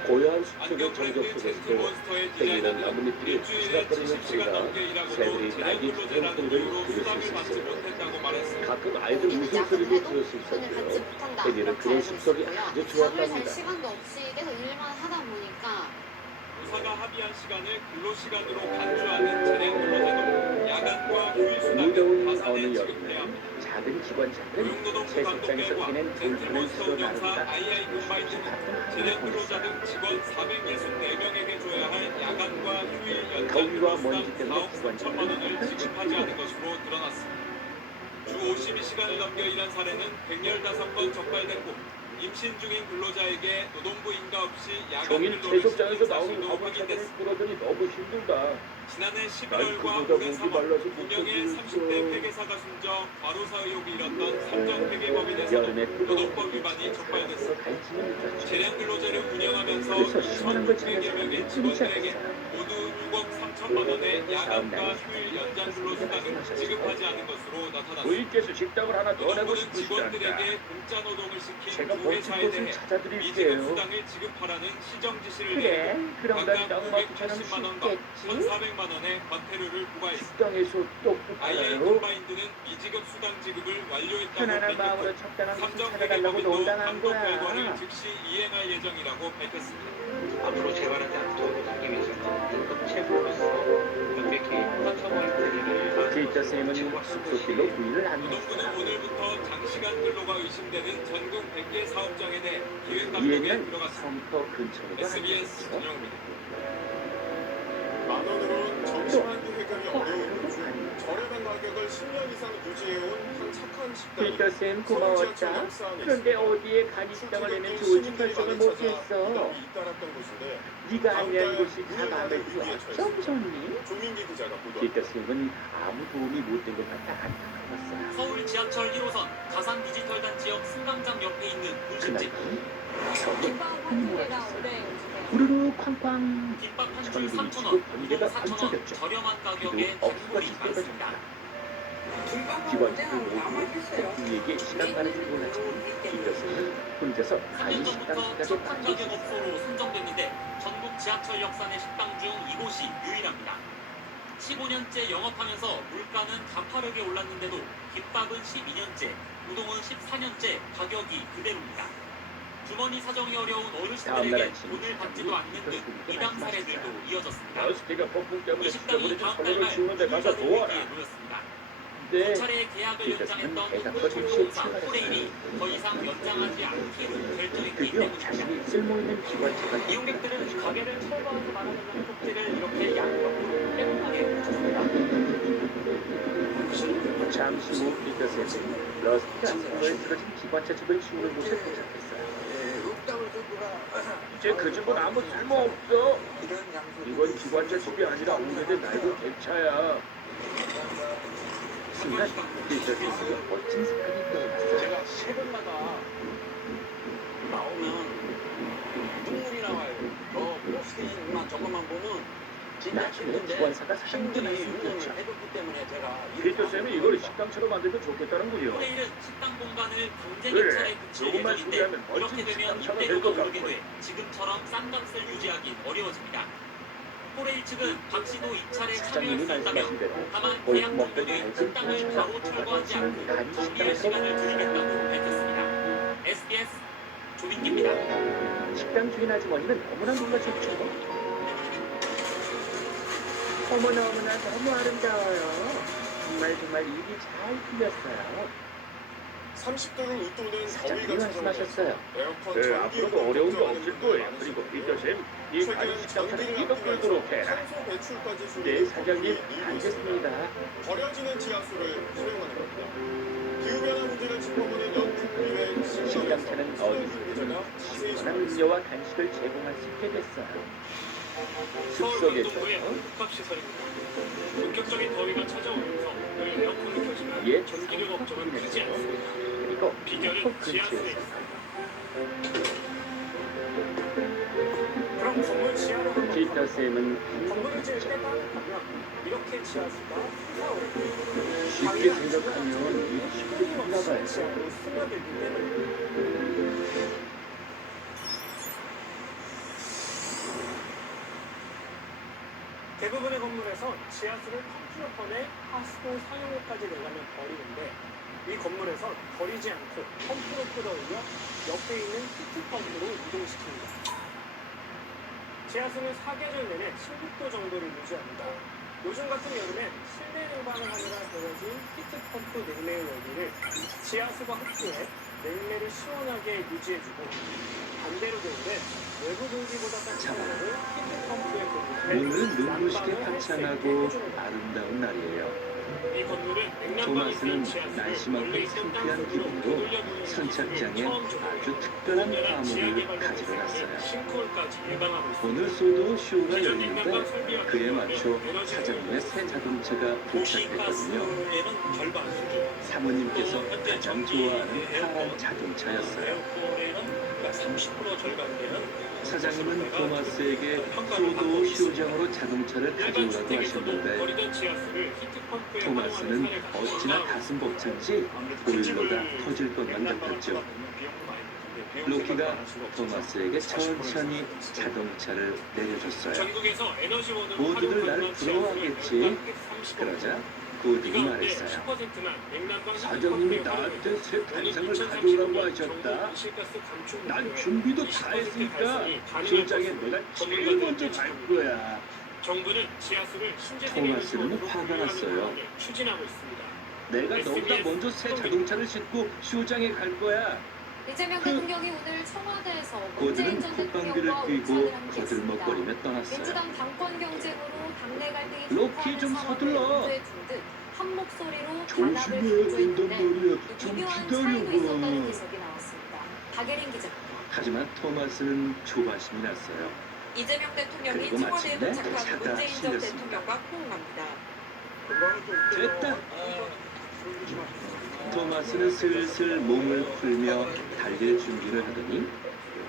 고요한 숲속의 안경 정적 브랜드 속에서도 젠틀몬스터의 땡기는 디자이너는 나뭇잎들이 일주일에 부스럭거리는 70시간 소리가 넘게 일하고도 새들이 제약 날개 근로제라는 찢는 이유로 소리를 들을 수당을 수 받지 있었어요. 못했다고 말했습니다. 가끔 아이들 웃음소리도 들을 수 있었죠. 헨리는 그런 숲속이 아주 잠을 잘 좋았답니다. 시간도 없이 계속 일만 하다 보니까 부사가 합의한 시간을 근로시간으로 간주하는 재량 근로제도 야간과 휴일 수당을 무더운 어느 가산해 여름에 지급해야 합니다. 작은 기관차들은 고용노동부 세습장에서 감독 지낸 결과 돌판을 젠틀몬스터 실어 운영사 나르다 II 콤바인드는 재량 근로자 등 직원 464명에게 줘야 할 야간과 휴일 연장 더위와 근로수당 먼지 때문에 4억 3천만 원을 지급하지 않은 것으로 드러났습니다. 주 52시간을 넘겨 일한 사례는 115건 적발됐고 임신 중인 근로자에게 노동부 인가 없이 야간 종일 근로를 채석장에서 시키는 나오는 사실도 화물차들을 확인됐습니다. 끌어더니 너무 힘들다. 지난해 난 11월과 그보다 올해 목이 3월 말라서 못 운영의 견디겠어. 30대 회계사가 숨져 과로사 의혹이 일었던 삼정회계법인에서도 여름에 노동법 위반이 적발됐습니다. 갈증이 재량 근로제를 운영하면서 그래서 시원한 걸 찾아서 2,600여 명의 끊이지 직원들에게 않았어요. 모두 6억 3천만 원의 다음 야간과 날 휴일 연장 근로수당을 지급하지 않은 것으로 나타났습니다. 부인께서 식당을 하나 더 내고 노동부는 싶으시단다. 직원들에게 공짜 노동을 시킨 제가 두 멋진 회사에 곳을 대해 미지급 찾아드릴게요. 수당을 지급하라는 시정 지시를 그래, 내리고 그럼 난 각각 딱 맞기처럼 980만 원과 쉽겠지. 1,400만 원의 과태료를 부과했습니다. 식당에서 또 IA 팔아요. 콤바인드는 미지급 수당 지급을 완료했다고 편안한 밝혔고 마음으로 적당한 곳을 삼정 찾아달라고 회계법인도 농담한 감독 결과를 거야. 즉시 이행할 예정이라고 밝혔습니다. 앞으로 재발하지 않도록 하기 위해서는 등급 체불로서 명백히 현상을 대리를 데이터 쌤은 숲속길로 부인을 안 노동부는 했다. 오늘부터 장시간 근로가 의심되는 전국 100개 사업장에 대해 기획 이 감독에 얘기는 들어갔습니다. 성터 근처로도 SBS 아니었죠. 전영입니다. 만 원으로는 정시만기 해결이 어려운 요즘 저렴한 가격을 10년 이상 유지해온 한 착한 식당이 데이터 쌤 고마웠다. 그런데 어디에 간이식당을 내면 좋을지 결정을 못했어. 잇따랐던 곳인데 네가 안내한 곳이 다 마음에 들어왔어, 손님? 조민기 기자가 보도합니다. 데이터 쌤은 아무 도움이 못 된 것 같아 안타까웠어요. 서울 지하철 1호선 가상 디지털 단지역 승강장 옆에 있는 그날 분식집. 밤 김밥 한 개가 오뎅 우르르 쾅쾅 김밥 한 줄 전국이 3,000원, 지금 우동 번개가 4,000원, 번쩍였죠. 저렴한 가격에 그리고 단골이 없어질 때가 많습니다. 기관차들 모두 우리에게 시간 가는 줄 몰랐죠. 이것은 혼자서 3년 간이 식당 전부터 시작에 착한 빠져 가격 있었어요. 업소로 선정됐는데 전국 지하철 역사 내 식당 중 이곳이 유일합니다. 15년째 영업하면서 물가는 가파르게 올랐는데도 김밥은 12년째, 우동은 14년째 가격이 그대로입니다. 주머니 사정이 어려운 다음날 어르신들에게 아침 돈을 받지도 않는 등 이당 사례들도 이어졌습니다. 버스티가 폭풍 이 때문에 식당이 죽어버린 다음 서로를 달말 죽는데 가서 불가도 도와라. 위기에 놓였습니다. 때 차례의 계약을 피터슨은 연장했던 대상과 한국 동시에 항공사 코레일이 더 이상 연장하지 않기로 결정했기 드디어 때문입니다. 자신이 쓸모있는 기관차가 이용객들은 가게를 철거하지 말아달라는 쪽지를 이렇게 양옆으로 깨끗하게 붙였습니다. 잠시 후 피터슨은 러스트 안성로에 쓰러진 기관차 집을 지우는 곳에 도착했어요. 이제 그 집은 아무 쓸모없어. 이건 기관차 집이 아니라 오래된 낡은 객차야. 순간 피터슨에게 멋진 생각이 떠올랐어요. 제가 세번마다 나오면 눈물이 나와요. 포스팅만 저것만 보면 진짜 나중에 힘든데 기관사가 사장님께 힘들이 운전을 말씀드렸죠. 해줬기 때문에 제가 피터슨이 이걸 식당처럼 만들면 좋겠다는군요. 코레일은 식당 공간을 경제 그래, 객차에 붙일 조금만 예정인데 소비하면 이렇게 멋진 되면 식당차가 임대료가 될것 오르게 같고. 돼 지금처럼 싼 값을 유지하기 어려워집니다. 코레일 측은 박 씨도 이 차례 참여할 사장님이 수 있다며 말씀하신 대로 다만 거의 계약 먹던 종료된 낡은 식당을 기관차가 바로 철거하지 않고 간이 준비할 식당으로 시간을 드리겠다고 밝혔습니다. SBS 조민기입니다. 식당 주인 아주머니는 너무나 놀라셨죠. 어머나 어머나 너무 아름다워요. 정말 입이 잘 풀렸어요. 30도를 웃도는 사장님이 더위가 말씀하셨어요. 에어컨 네, 앞으로도 어려운 게 없을 거예요. 그리고 피터쌤, 이 간이 식당차를 이거 끌도록 해라. 탄소 배출까지 네, 사장님, 알겠습니다. 버려지는 지하수를 사용하는 겁니다. 기후변화 문제를 짚어보는 연극기회 식당차는 어디서든 시원한 음료와 간식을 제공할 수 있게 됐어요. 숲속에서 복합시설입니다. 본격적인 더위가 찾아오면서 늘 에어컨을 켜지만 옛 전기료 걱정은 크지 않습니다. 그리고 비결은 속 지하수에 근처에서 있습니다. 그럼 건물 지하로 한번 피터쌤은 건물을 지을 때 따뜻하면 이렇게 지하수가 솟아오르고 쉽게 생각하면 일이 쉽게 끝나가요. 지하로 스며들기 때문에 대부분의 건물에서 지하수를 펌프로 꺼내 하수도 상용호까지 내가면 버리는데 이 건물에선 버리지 않고 펌프로 끌어올려 옆에 있는 히트펌프로 이동시킵니다. 지하수는 사계절 내내 16도 정도를 유지합니다. 요즘 같은 여름엔 실내 냉방을 하느라 데워진 히트펌프 냉매 열기를 지하수가 흡수해 냉매를 시원하게 유지해주고 반대로 겨울엔 외부 공기보다 따뜻한 히트펌프의 오늘은 눈부시게 화창하고 아름다운 날이에요. 이 건물은 토마스는 날씨만큼 상쾌한 기분으로 선착장에 아주 특별한 화물을 가지고 갔어요. 오늘 소도 쇼가 열리는데 그에 맞춰 사장님의 새 자동차가 도착했거든요. 사모님께서 가장 좋아하는 파란 자동차였어요. 30% 절감되는 사장님은 토마스에게 소도 쇼장으로 자동차를 가져오라고 하셨는데 토마스는 어찌나 가슴 벅찬지 보일러가 터질 것만 같았죠. 로키가 토마스에게 천천히 자동차를 내려줬어요. 모두들 날 부러워하겠지. 그러자 고딩이 말했어요. 사장님이 나한테 새 단상을 가져오라고 하셨다. 난 준비도 다 했으니까 쇼장에 내가 제일 먼저 갈 거야. 정부는 지하수를 토마스는 화가 났어요. 추진하고 있습니다. 내가 너보다 먼저 새 자동차를 싣고 쇼장에 갈 거야. 이재명 대통령이 오늘 청와대에서 고들은 문재인 전 콧방귀를 대통령과 뀌고 오찬을 함께했습니다. 거들먹거리며 떠났어요. 민주당 당권 경쟁으로 당내 갈등이 로키 좀 서둘러. 한 목소리로 조심해야 단합을 된단 강조했는데 말이야. 좀 미묘한 차이도 있었다는 기다려봐. 해석이 나왔습니다. 박예린 기자. 하지만 토마스는 조바심이 났어요. 이재명 대통령이 그리고 청와대에 마침내 도착한 차가 문재인 전 실렸습니다. 대통령과 호응합니다. 됐다. 토마스는 슬슬 몸을 풀며 달릴 준비를 하더니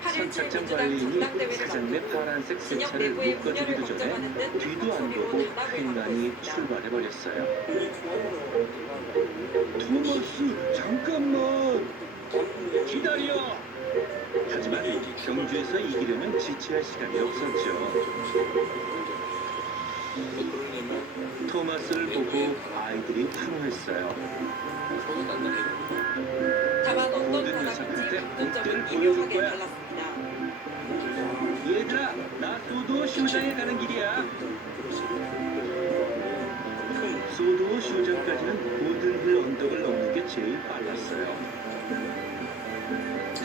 8.17 선착장 민주당 관리인이 전당대회를 사장님의 마치고 파란색 진영 세차를 내부의 분열을 묶어주기도 전에 걱정하는 듯 뒤도 안 보고 소리로 단합을 횡간히 하고 있습니다. 출발해버렸어요. 토마스 잠깐만 기다려. 하지만 경주에서 이기려면 지체할 시간이 없었죠. 토마스를 보고 아이들이 환호했어요. 다만 어떤 모든 사람인지 녀석한테 공통점은 본때를 보여줄 미묘하게 거야. 달랐습니다. 얘들아, 나 소도 쇼장에 가는 길이야. 소도 쇼장까지는 고든힐 언덕을 넘는 게 제일 빨랐어요.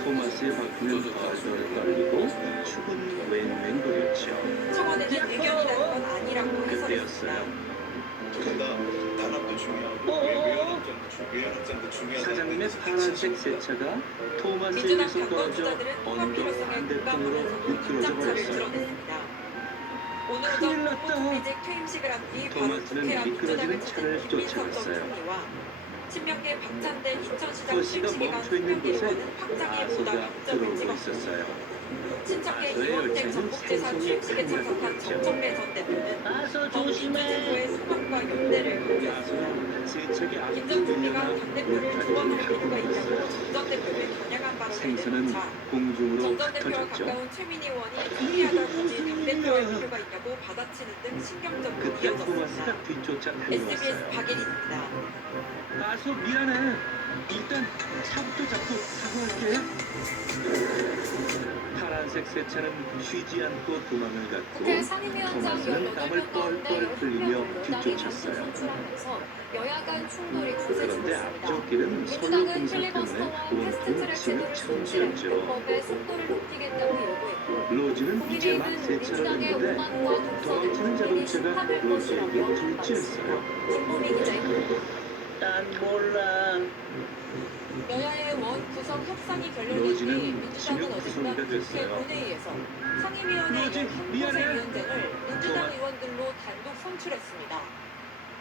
토마스의 바퀴는 덜덜 떨리고 축은 웽웽거렸죠. 청와대는 의견이라는 건 아니라고 해석했습니다. 그때였어요. 단합도 중요하고 외연합장도 중요하다. 사장님의 파란색 세차가 토마스에게서 민주당 떨어져 당권주자들은 언덕 통합필요성에 반대편으로 공감하면서도 미끄러져 입장차를 버렸어요. 드러냈습니다. 오늘 큰일 오전 났다. 국무총리직 퇴임식을 앞둔 바로 토마스는 국회 앞 미끄러지는 민주당을 차를 찾은 김민석 전 쫓아갔어요. 총리와 친명계 박찬대 인천시장 버스가 퇴임식에 간 멈춰있는 곳에 국회의원은 확장의 보다 아서가 확점을 들어오고 찍었습니다. 있었어요. 친척계 아서의 이원택 열차는 전국지사 생선이 퇴임식에 참석한 큰일이었죠. 정청래 전 대표는 아서 정부의 소망과 연대를 강조했습니다. 아서는 세차게 앞으로 김 전 총리가 밀려나 당대표를 물살이 조언할 하고 필요가 있다고 있어요. 정 전 대표를 겨냥한 바로 생선은 자 공중으로 정 전 대표와 흩어졌죠. 가까운 최민희 의원이 특이하다 굳이 당대표 할 필요가 있냐고 받아치는 등 신경전도 그때 이어졌습니다. 토마스가 뒤쫓아 SBS 달려왔어요. 박예린입니다. 아서 미안해. 일단 차부터 잡고 사과할게. 파란색 세차는 쉬지 않고 도망을 국회 갔고 상임위원장 토마스는 땀을 18명 가운데 뻘뻘 흘리며 10명을 여당이 뒤쫓았어요. 선출하면서 여야 간 충돌이 거세지고 그런데 있습니다. 앞쪽길은 소요 민주당은 공사 때문에 필리버스터와 온통 패스트트랙 짐을 제도를 손실해 청소했죠. 입법의 속도를 높이겠다고 요구했고 로즈는 이제 막 국민의힘은 세차를 민주당의 했는데 오만과 독선을 도망치는 국민이 자동차가 심판할 로즈에게 것이라고 돌진했어요. 김보미 기자입니다. 난 몰라. 여야의 원 구성 협상이 결렬된 뒤 로지는 민주당은 진흙 어젯밤 구성이가 국회 됐어요. 본회의에서 상임위원회 로지, 11곳의 미안해. 위원장을 민주당 의원들로 단독 선출했습니다.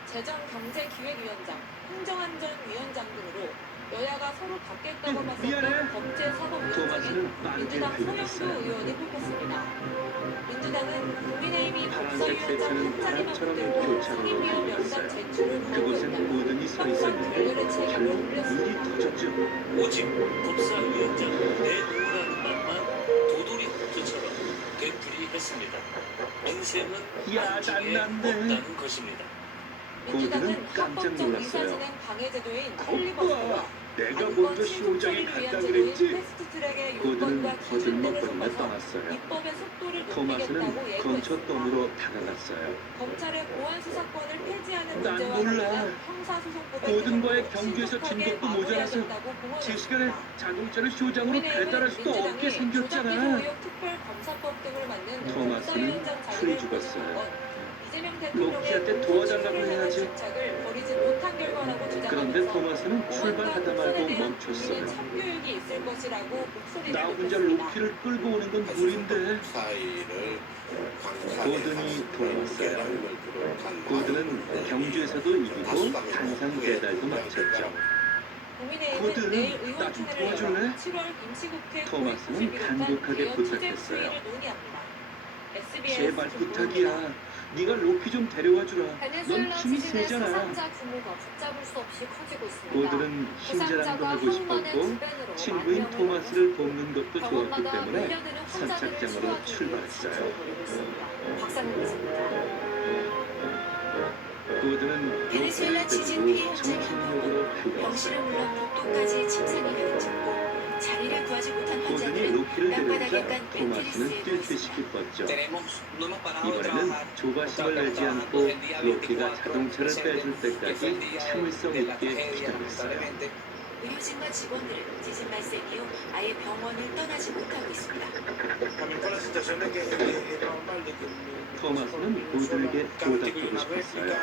재정경제기획위원장, 행정안전위원장 등으로 여야가 서로 받겠다고 미안해. 맞섰던 법제사법위원장인 토마스는 빠르게 민주당 서영도 달려갔어요. 의원이 뽑혔습니다. 민주당은 국민의힘이 파란색 법사위원장 세차는 한 자리만 바람처럼 붙들고 교차로 상임위원 명단 달려갔어요. 제출을 그곳엔 거부했다며 고든이 서 협상 있었는데 결렬의 책임을 결국 물렸습니다. 일이 터졌죠. 오직 법사위원장 내놓으라는 말만 도돌이 폭주처럼 되풀이했습니다. 인생은 야, 안중에 난데. 없다는 것입니다. 민주당은 고든은 깜짝 합법적 놀랐어요. 의사진행 방해 제도인 오빠, 필리버스터와 내가 안건 먼저 신고 시호장에 처리를 위한 갔다 제도인 그랬지. 패스트트랙의 고든은 요건과 기준 등을 거들먹거리며 섞어서 떠났어요. 입법의 속도를 토마스는 높이겠다고 건초 예고했습니다. 덤으로 다가갔어요. 검찰의 보안 수사권을 폐지하는 난 문제와 몰라. 관련한 형사소송법의 고든과의 개정도 경주에서 진 신속하게 것도 모자라서 마무리하겠다고 제 시간에 공언했습니다. 자동차를 쇼장으로 배달할 수도 없게 민주당이 생겼잖아. 조작기소 의혹 특별검사법 등을 만든 토마스는 법사위원장 풀이 자리를 죽었어요. 보증한 이재명 로키한테 대통령의 도와달라고 해야지. 집착을 버리지 못한 결과라고 그런데 주장하면서 토마스는 출발하다 말고 멈췄어요. 참교육이 있을 것이라고 목소리를 나 혼자 높였습니다. 로키를 끌고 오는 건 무리인데. 사이를 고든이 돌아왔어요. 고든은 경주에서도 이기고 단상 배달도 마쳤죠. 국민의힘은 고든, 내일 나좀 의원총회를 도와줄래? 열어 7월 임시국회 토마스는 고위구실 비롯한 간곡하게 대여 투쟁 부탁했어요. 수위를 논의합니다. SBS 제발 김보입니다. 부탁이야. 네가 로키 좀 데려와 주라. 넌 베네수엘라 힘이 지진의 세잖아. 사상자 규모가 붙잡을 수 없이 커지고 있습니다. 고든은 힘자랑도 하고 싶었고 친구인 토마스를 돕는 것도 좋았기 병원마다 때문에 밀려드는 환자들을 선착장으로 치료하기 위해 출발했어요. 찾아오고 있습니다. 박상민 기자입니다. 고든은 베네수엘라 로키를 지진 데리고 피해 현장에 정신력으로 병실은 달려왔어요. 물론 복도까지 침상이 가득찼고 자리를 구하지 못한 고든이 환자들은 로키를 땅바닥에 데려오자 깐 토마스는 벤틀리스에 뛸듯이 기뻤죠. 이번에는 이번에는 조바심을 내지 않고 로키가 자동차를 빼줄 때까지 참을성 있게 기다렸어요. 의료진과 직원들은 지진 발생 이후 아예 병원을 떠나지 못하고 있습니다. 토마스는 고든에게 보답하고 싶었어요.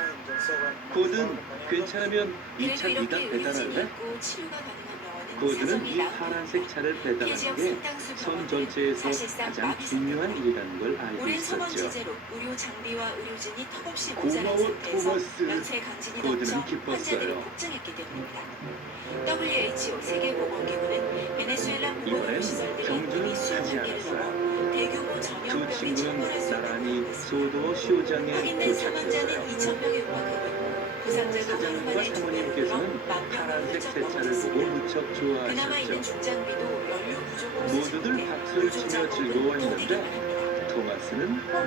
고든, 괜찮으면 이 그래도 차 네가 이렇게 의료진이 배달할래? 있고 치료가 가능한 병원은 고든은 사정이 이 나은 파란색 차를 피해 배달하는 지역 게 상당수 섬 병원들은 전체에서 사실상 가장 마비 중요한 상태입니다. 일이라는 걸 알고 오랜 소방 있었죠. 제재로 의료 장비와 의료진이 턱없이 모자란 고마워 상태에서 토마스. 연쇄 강진이 고든은 닥쳐 환자들이 기뻤어요. 폭증했기 때문입니다. WHO 세계보건기구는 베네수엘라 이번엔 보건의료시설들이 경주는 이미 수십 하지 단계를 않았어요. 넘어 대규모 두 전염병이 친구는 창궐할 수 있다고 나란히 했습니다. 소도 시오장에 확인된 사망자는 도착했어요. 2,000명에 육박하고 있고 부상자도 하루 사장님과 만에 2배로 늘어 사모님께서는 만 명을 파란색 훌쩍 세차를 보고 넘어섰습니다. 무척 그나마 있는 좋아하셨죠. 중장비도 연료 부족으로 모두들 쓰지 못해 박수를 구조 치며 작업은 즐거워했는데 더디기만 합니다. 토마스는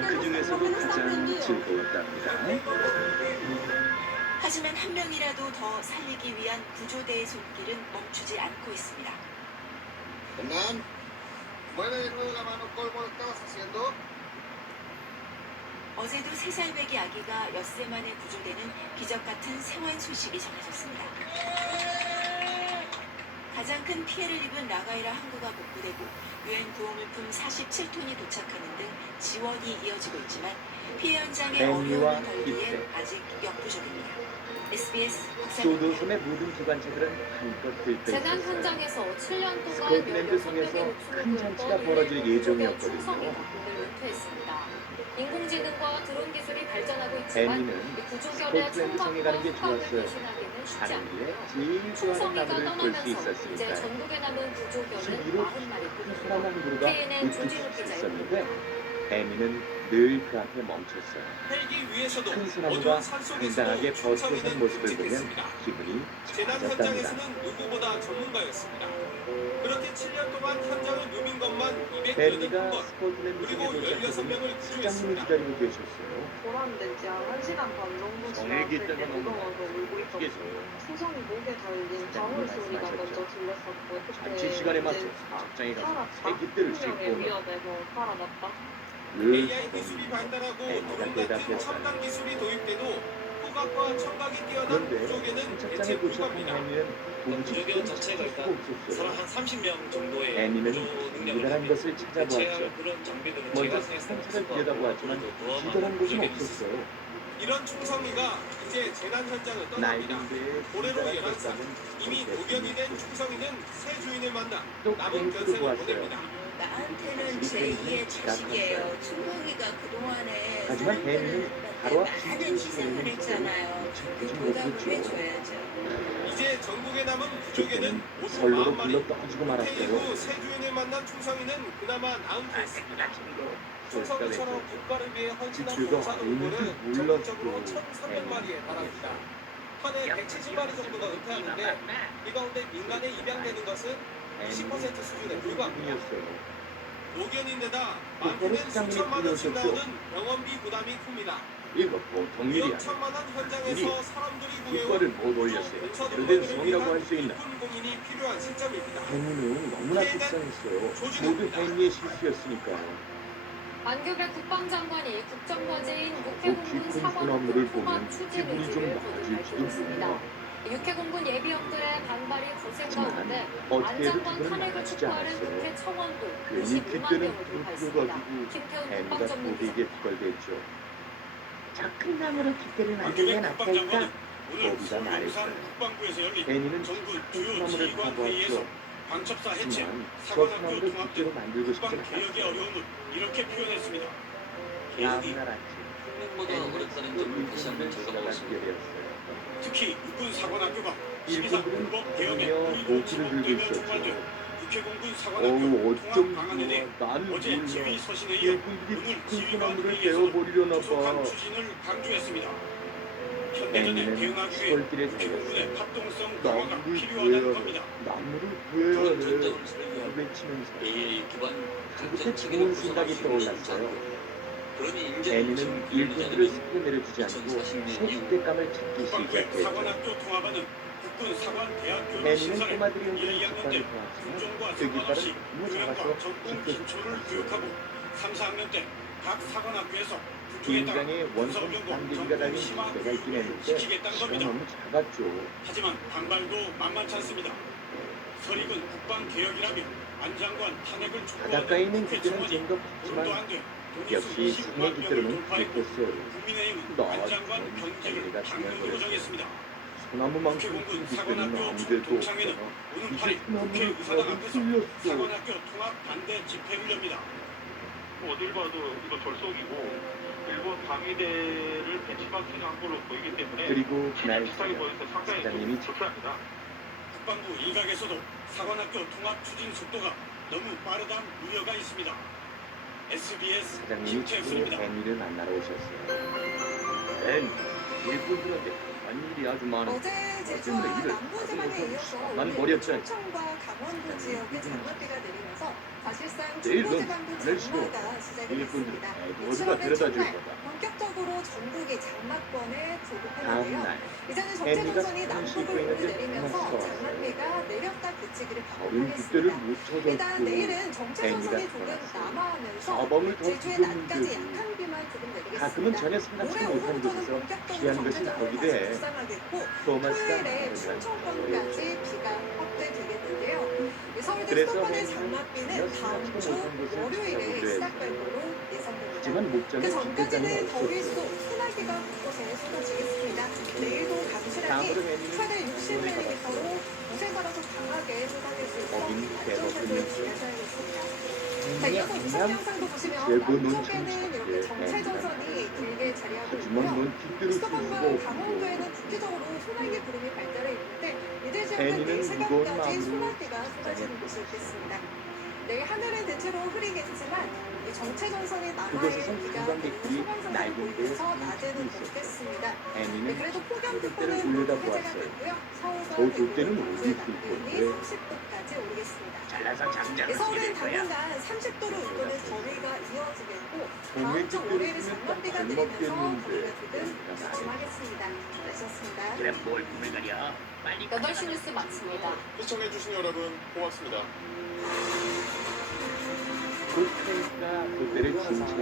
그 중에서도 가장 즐거웠답니다. 하지만 한 명이라도 더 살리기 위한 구조대의 손길은 멈추지 않고 있습니다. Hernán, mueve de nuevo la mano, Cole, ¿qué estabas haciendo? 어제도 3살배기 아기가 엿새 만에 구조되는 기적 같은 생還소식이 전해졌습니다. 가장 큰 피해를 입은 라가이라 항구가 복구되고 유엔 구호물품 47톤이 도착하는 등 지원이 이어지고 있지만 피해 현장의 어려움을 덜기엔 아직 역부족입니다. SBS 소도섬의 모든 기관차들은 한껏 들떠 재난 있었어요. 현장에서 7년 동안 스코틀랜드 섬에서 큰 잔치가 벌어질 예정이었거든요. 오늘 은퇴했습니다. 인공지능과 드론 기술이 발전하고 있지만 애니는 구조견의 스코틀랜드 성에 가는 게 청각과 좋았어요. 효과를 대신하기는 쉽지 가는 길에 않고요. 제일 좋아하는 충성이가 나무를 볼 수 떠나면서 이제 있었으니까요. 전국에 남은 구조견은 11호 40마리뿐입니다. 소나무 항구가 KNN 우뚝 조진욱 기자의 있었는데 애니는 늘 그 앞에 멈췄어요. 헬기 위에서도 큰 소나무가 어두운 산속에서도 당당하게 버텨선 충성이는 모습을 보면 묵직했습니다. 기분이 재난 좋아졌답니다. 현장에서는 누구보다 전문가였습니다. 그렇게 7년 동안 현장을 누빈 것만 벨리가 208번, 스코틀랜드 그리고 섬에 도착하더니 16명을 사장님이 구조했습니다. 기다리고 계셨어요. 돌아왔는데 이제 한 1시간 반 정도 정액이 지났을 때 뜨거운 무거워서 울고 있었고 충성이 목에 달린 방울 소리가 먼저 들렸었고 잔치 그때 시간에 맞춰 이제 작장에 가서 살았다? 새깃들을 생명의 싣고 위협에서 살아났다? AI 기술이 발달하고 애니가 드론 같은 대답했어요. 첨단 기술이 도입돼도 후각과 청각이 뛰어난 그런데 구조개는 대체 선착장에 도착한 불가입니다. 애니는 구조견 자체가 일단 없었어요. 사람 한 30명 정도의 애니는 구조 능력을 기다란 합니다. 것을 찾아보았죠. 대체할 그런 장비들은 먼저 제가 생각했을 상처를 들여다보았지만 기다란 곳은 없었어요. 이런 충성이가 이제 재난 현장을 떠납니다. 나이인데 올해로 기다란 11살, 이미 노견이 된 충성이는 새 주인을 만나 또 남은 비행기도 변생을 보았어요. 보냅니다. 나한테는 제2의 자식이에요. 충성이가 그동안에 하지만 혜미는 바로 앞 많은 희생을 했잖아요. 그 보답을 해줘야죠. 이제 전국에 남은 구조개는 모두 선로로 40마리. 불러 떠지고 퇴임 말았어요. 후 새 주인을 만난 충성이는 그나마 나은 편이었습니다. 충성이처럼 국가를 위해 헌신한 지주가 봉사 동물은 있는지 전국적으로 몰랐죠. 1,300마리에 달합니다. 한 해 170마리 정도가 은퇴하는데 이 가운데 민간에 입양되는 것은 20% 수준에 불과합니다. 뿐이었어요. 노견인데다 그거를 많게는 시장님이 수천만 원씩 불러오셨죠. 나오는 병원비 부담이 큽니다. 이거 보통 일이 아니야. 위험천만한 현장에서 사람들이 국가를 구해온 못 올렸어요. 봉사 제대로 된 동물들을 성이라고 위한 할 수 있나? 일꾼 공인이 필요한 시점입니다. 혜미는 너무나 속상했어요. 모두 혜미의 실수였으니까요. 안규백 국방장관이 국정과제인 그 육해공군 깊은 사관 소나무를 통합 보면 추진 기분이 좀 의지를 나아질지도 밝혔습니다. 몰라. 육해공군 예비역들의 반발이 거센 하지만 가운데 어떻게 해도 안장관 기분은 탄핵을 나아지지 촉구하는 않았어요. 국회 청원도 괜히 25만 그때는 명을 돌파했습니다. 불러가지고 김태훈 혜미가 국방전문기자. 고비에게 부걸됐죠. 저 큰 나무로 깃대를 만들면 안규백 어떨까? 국방장관은 오늘 거기가 서울 말했어요. 용산 국방부에서 열린 혜미는 전국 큰 주요 소나무를 지휘관 회의에서 가보았죠. 방첩사 해체, 하지만 저 사관학교 소나무를 통합 깃대로 등 만들고 싶지 국방 개혁의 않았어요. 어려움을 이렇게 표현했습니다. 다음 날 아침 생각보다 어렵다는 점을 다시 한번 시작하게 되었어요. 특히 육군 사관학교가 12.3 일꾼들은 불법 개혁에 전혀 우리로 목줄을 들고 지목되며 있었죠. 촉발된 육해공군 사관학교 어우 통합 어쩜 방안에 대해 좋아. 나는 어제 몰라. 지휘 서신에 이어 일꾼들이 오늘 큰 지휘관 소나무를 회의에서 베어버리려나 조속한 봐. 추진을 강조했습니다. 현대전에 애니는 대응하기 위해 시골길에 육해공군의 달렸어요. 합동성 강화가 나무를 필요하다는 구해야 겁니다. 해. 나무를 구해야 그런 해. 전쟁을 설계한 외치면서 AI 기반 그때 전쟁 체계를 좋은 생각이 구성할 수 있는 떠올랐어요. 전쟁. 그러니 인제 애니는 일꾼들을 쉽게 내려주지 않고 2040년 소수대감을 찾기 국방부의 시작했죠. 사관학교 통합하는 국군 사관대학교를 애니는 신설해 꼬마들이 1, 흔드는 2학년 습관을 때 보았지만 국정과 그 깃발은 상관없이 너무 교양과 작아서 전공 깊게 기초를 꽂혔어요. 교육하고 3, 4학년 때 각 사관학교에서 국토에 따라 굉장히 원통 군사훈련과 반대기가 달린 심화 기대가 있긴 교육을 했는데 시키겠다는 키가 겁니다. 너무 작았죠. 하지만 반발도 만만치 않습니다. 설익은 국방 개혁이라며 안장관 탄핵을 바닷가에 있는 촉구하는 국회 깃대는 청원이 좀더 돈도 컸지만 안 돼. 역시 돈이 상해 25만 깃대로는 명을 돌파했고 부족했어요. 국민의힘은 나 안장관 참 경제를 자기가 당근으로 중요한 정했습니다. 소나무만큼 큰 국회공군 깃대는 사관학교 아무데도 동창회는 없잖아. 오는 이제 8일 국회 소나무를 의사당 구하기 앞에서 틀렸어. 사관학교 통합 반대 집회를 엽니다. 어딜 봐도 이거 절속이고 일본 방위대를 배치받기는 한 걸로 보이기 때문에 그리고 그날 비슷하게 보여서 상당히 사장님이 불쾌합니다. 국방부 일각에서도 사관학교 통합 추진 속도가 너무 빠르다는 우려가 있습니다. SBS 사장님이 김태훈입니다. 앤이를 만나러 오셨어요. 앤, 일꾼들한테 한 일이 아주 많아. 어제 제주와 남부지방에 이어서 난 오늘 머리였잖아. 충청과 강원도 지역에 장맛비가 내리면서 사실상 내일 중부지방도 넌안 쉬고 장마가 시작이 일꾼들 됐습니다. 어디가 데려다 줄 정말 거다. 본격적으로 전국의 장마권에 다음 조급했는데요. 날 이제는 앤이가 적재전선이 잠깐 쉬고 남북을 있는데 내리면서 전화가 왔어요. 장맛비가 내렸다 그치기를 어린 깃대를 반복하겠습니다. 못 일단 찾았고 내일은 정체전선이 앤이가 조금 전화했어요. 남하하면서 사방을 더 제주의 낮까지 뒤졌는데도 약한 비 소비만 조금 내리겠습니다. 가끔은 전혀 생각지 못한 곳에서 비한 것이 더 기대해. 토마스가 토요일에 춘천권까지 비가 확대되겠는데요. 서울대 그래서 수도권의 장맛비는 다음 주 월요일에 시작될 걸로 예상됩니다. 하지만 목적은 그 기대감이 전까지는 없어. 더위 속 소나기가 곳곳에 쏟아지겠습니다. 내일도 강수량이 다음으로 내리는 최대 60mm로 무쇠 가라서 강하게 쏟아질 수 있어 거긴 안전차도에 주의하셔야겠습니다. 자, 그냥 이어서 이상 영상도 보시면 제보 남쪽에는 이렇게 정체전선이 길게 자리하고 하지만 있고요. 넌 뒷대로 수도권과 쓰고 강원도에는 국지적으로 소나기 구름이 발달해 있는데 이들 지역은 애니는 내일 무거운 새벽까지 마음으로 소나기가 쏟아지는 곳이 있겠습니다. 내일 하늘은 대체로 흐리겠지만 이 정체전선이 남하에 그곳에선 비가 관광객들이 소강상으로 낡은 보여서 낮에는 덥겠습니다. 네, 애니는 그래도 폭염특보는 그때를 모두 올려다 해제가 보았어요. 되고요. 서울과 더 때는 대구, 어디 있을 낮 기온이 건데? 30도까지 오르겠습니다. 잘라서 장작을 네, 서울은 치게 될 거야. 당분간 30도로 이끄는 더위가 이어지겠고 다음 동해 주 뒷대로 월요일에 쓰면 장맛비가 잘 내리면서 먹겠는데. 더위가 조금 주춤하겠습니다. 잘하셨습니다. 그래 뭘 꿈을 가려. 빨리 8시 뉴스 마칩니다. 시청해주신 여러분 고맙습니다. 그 테이크가 그때를 진짜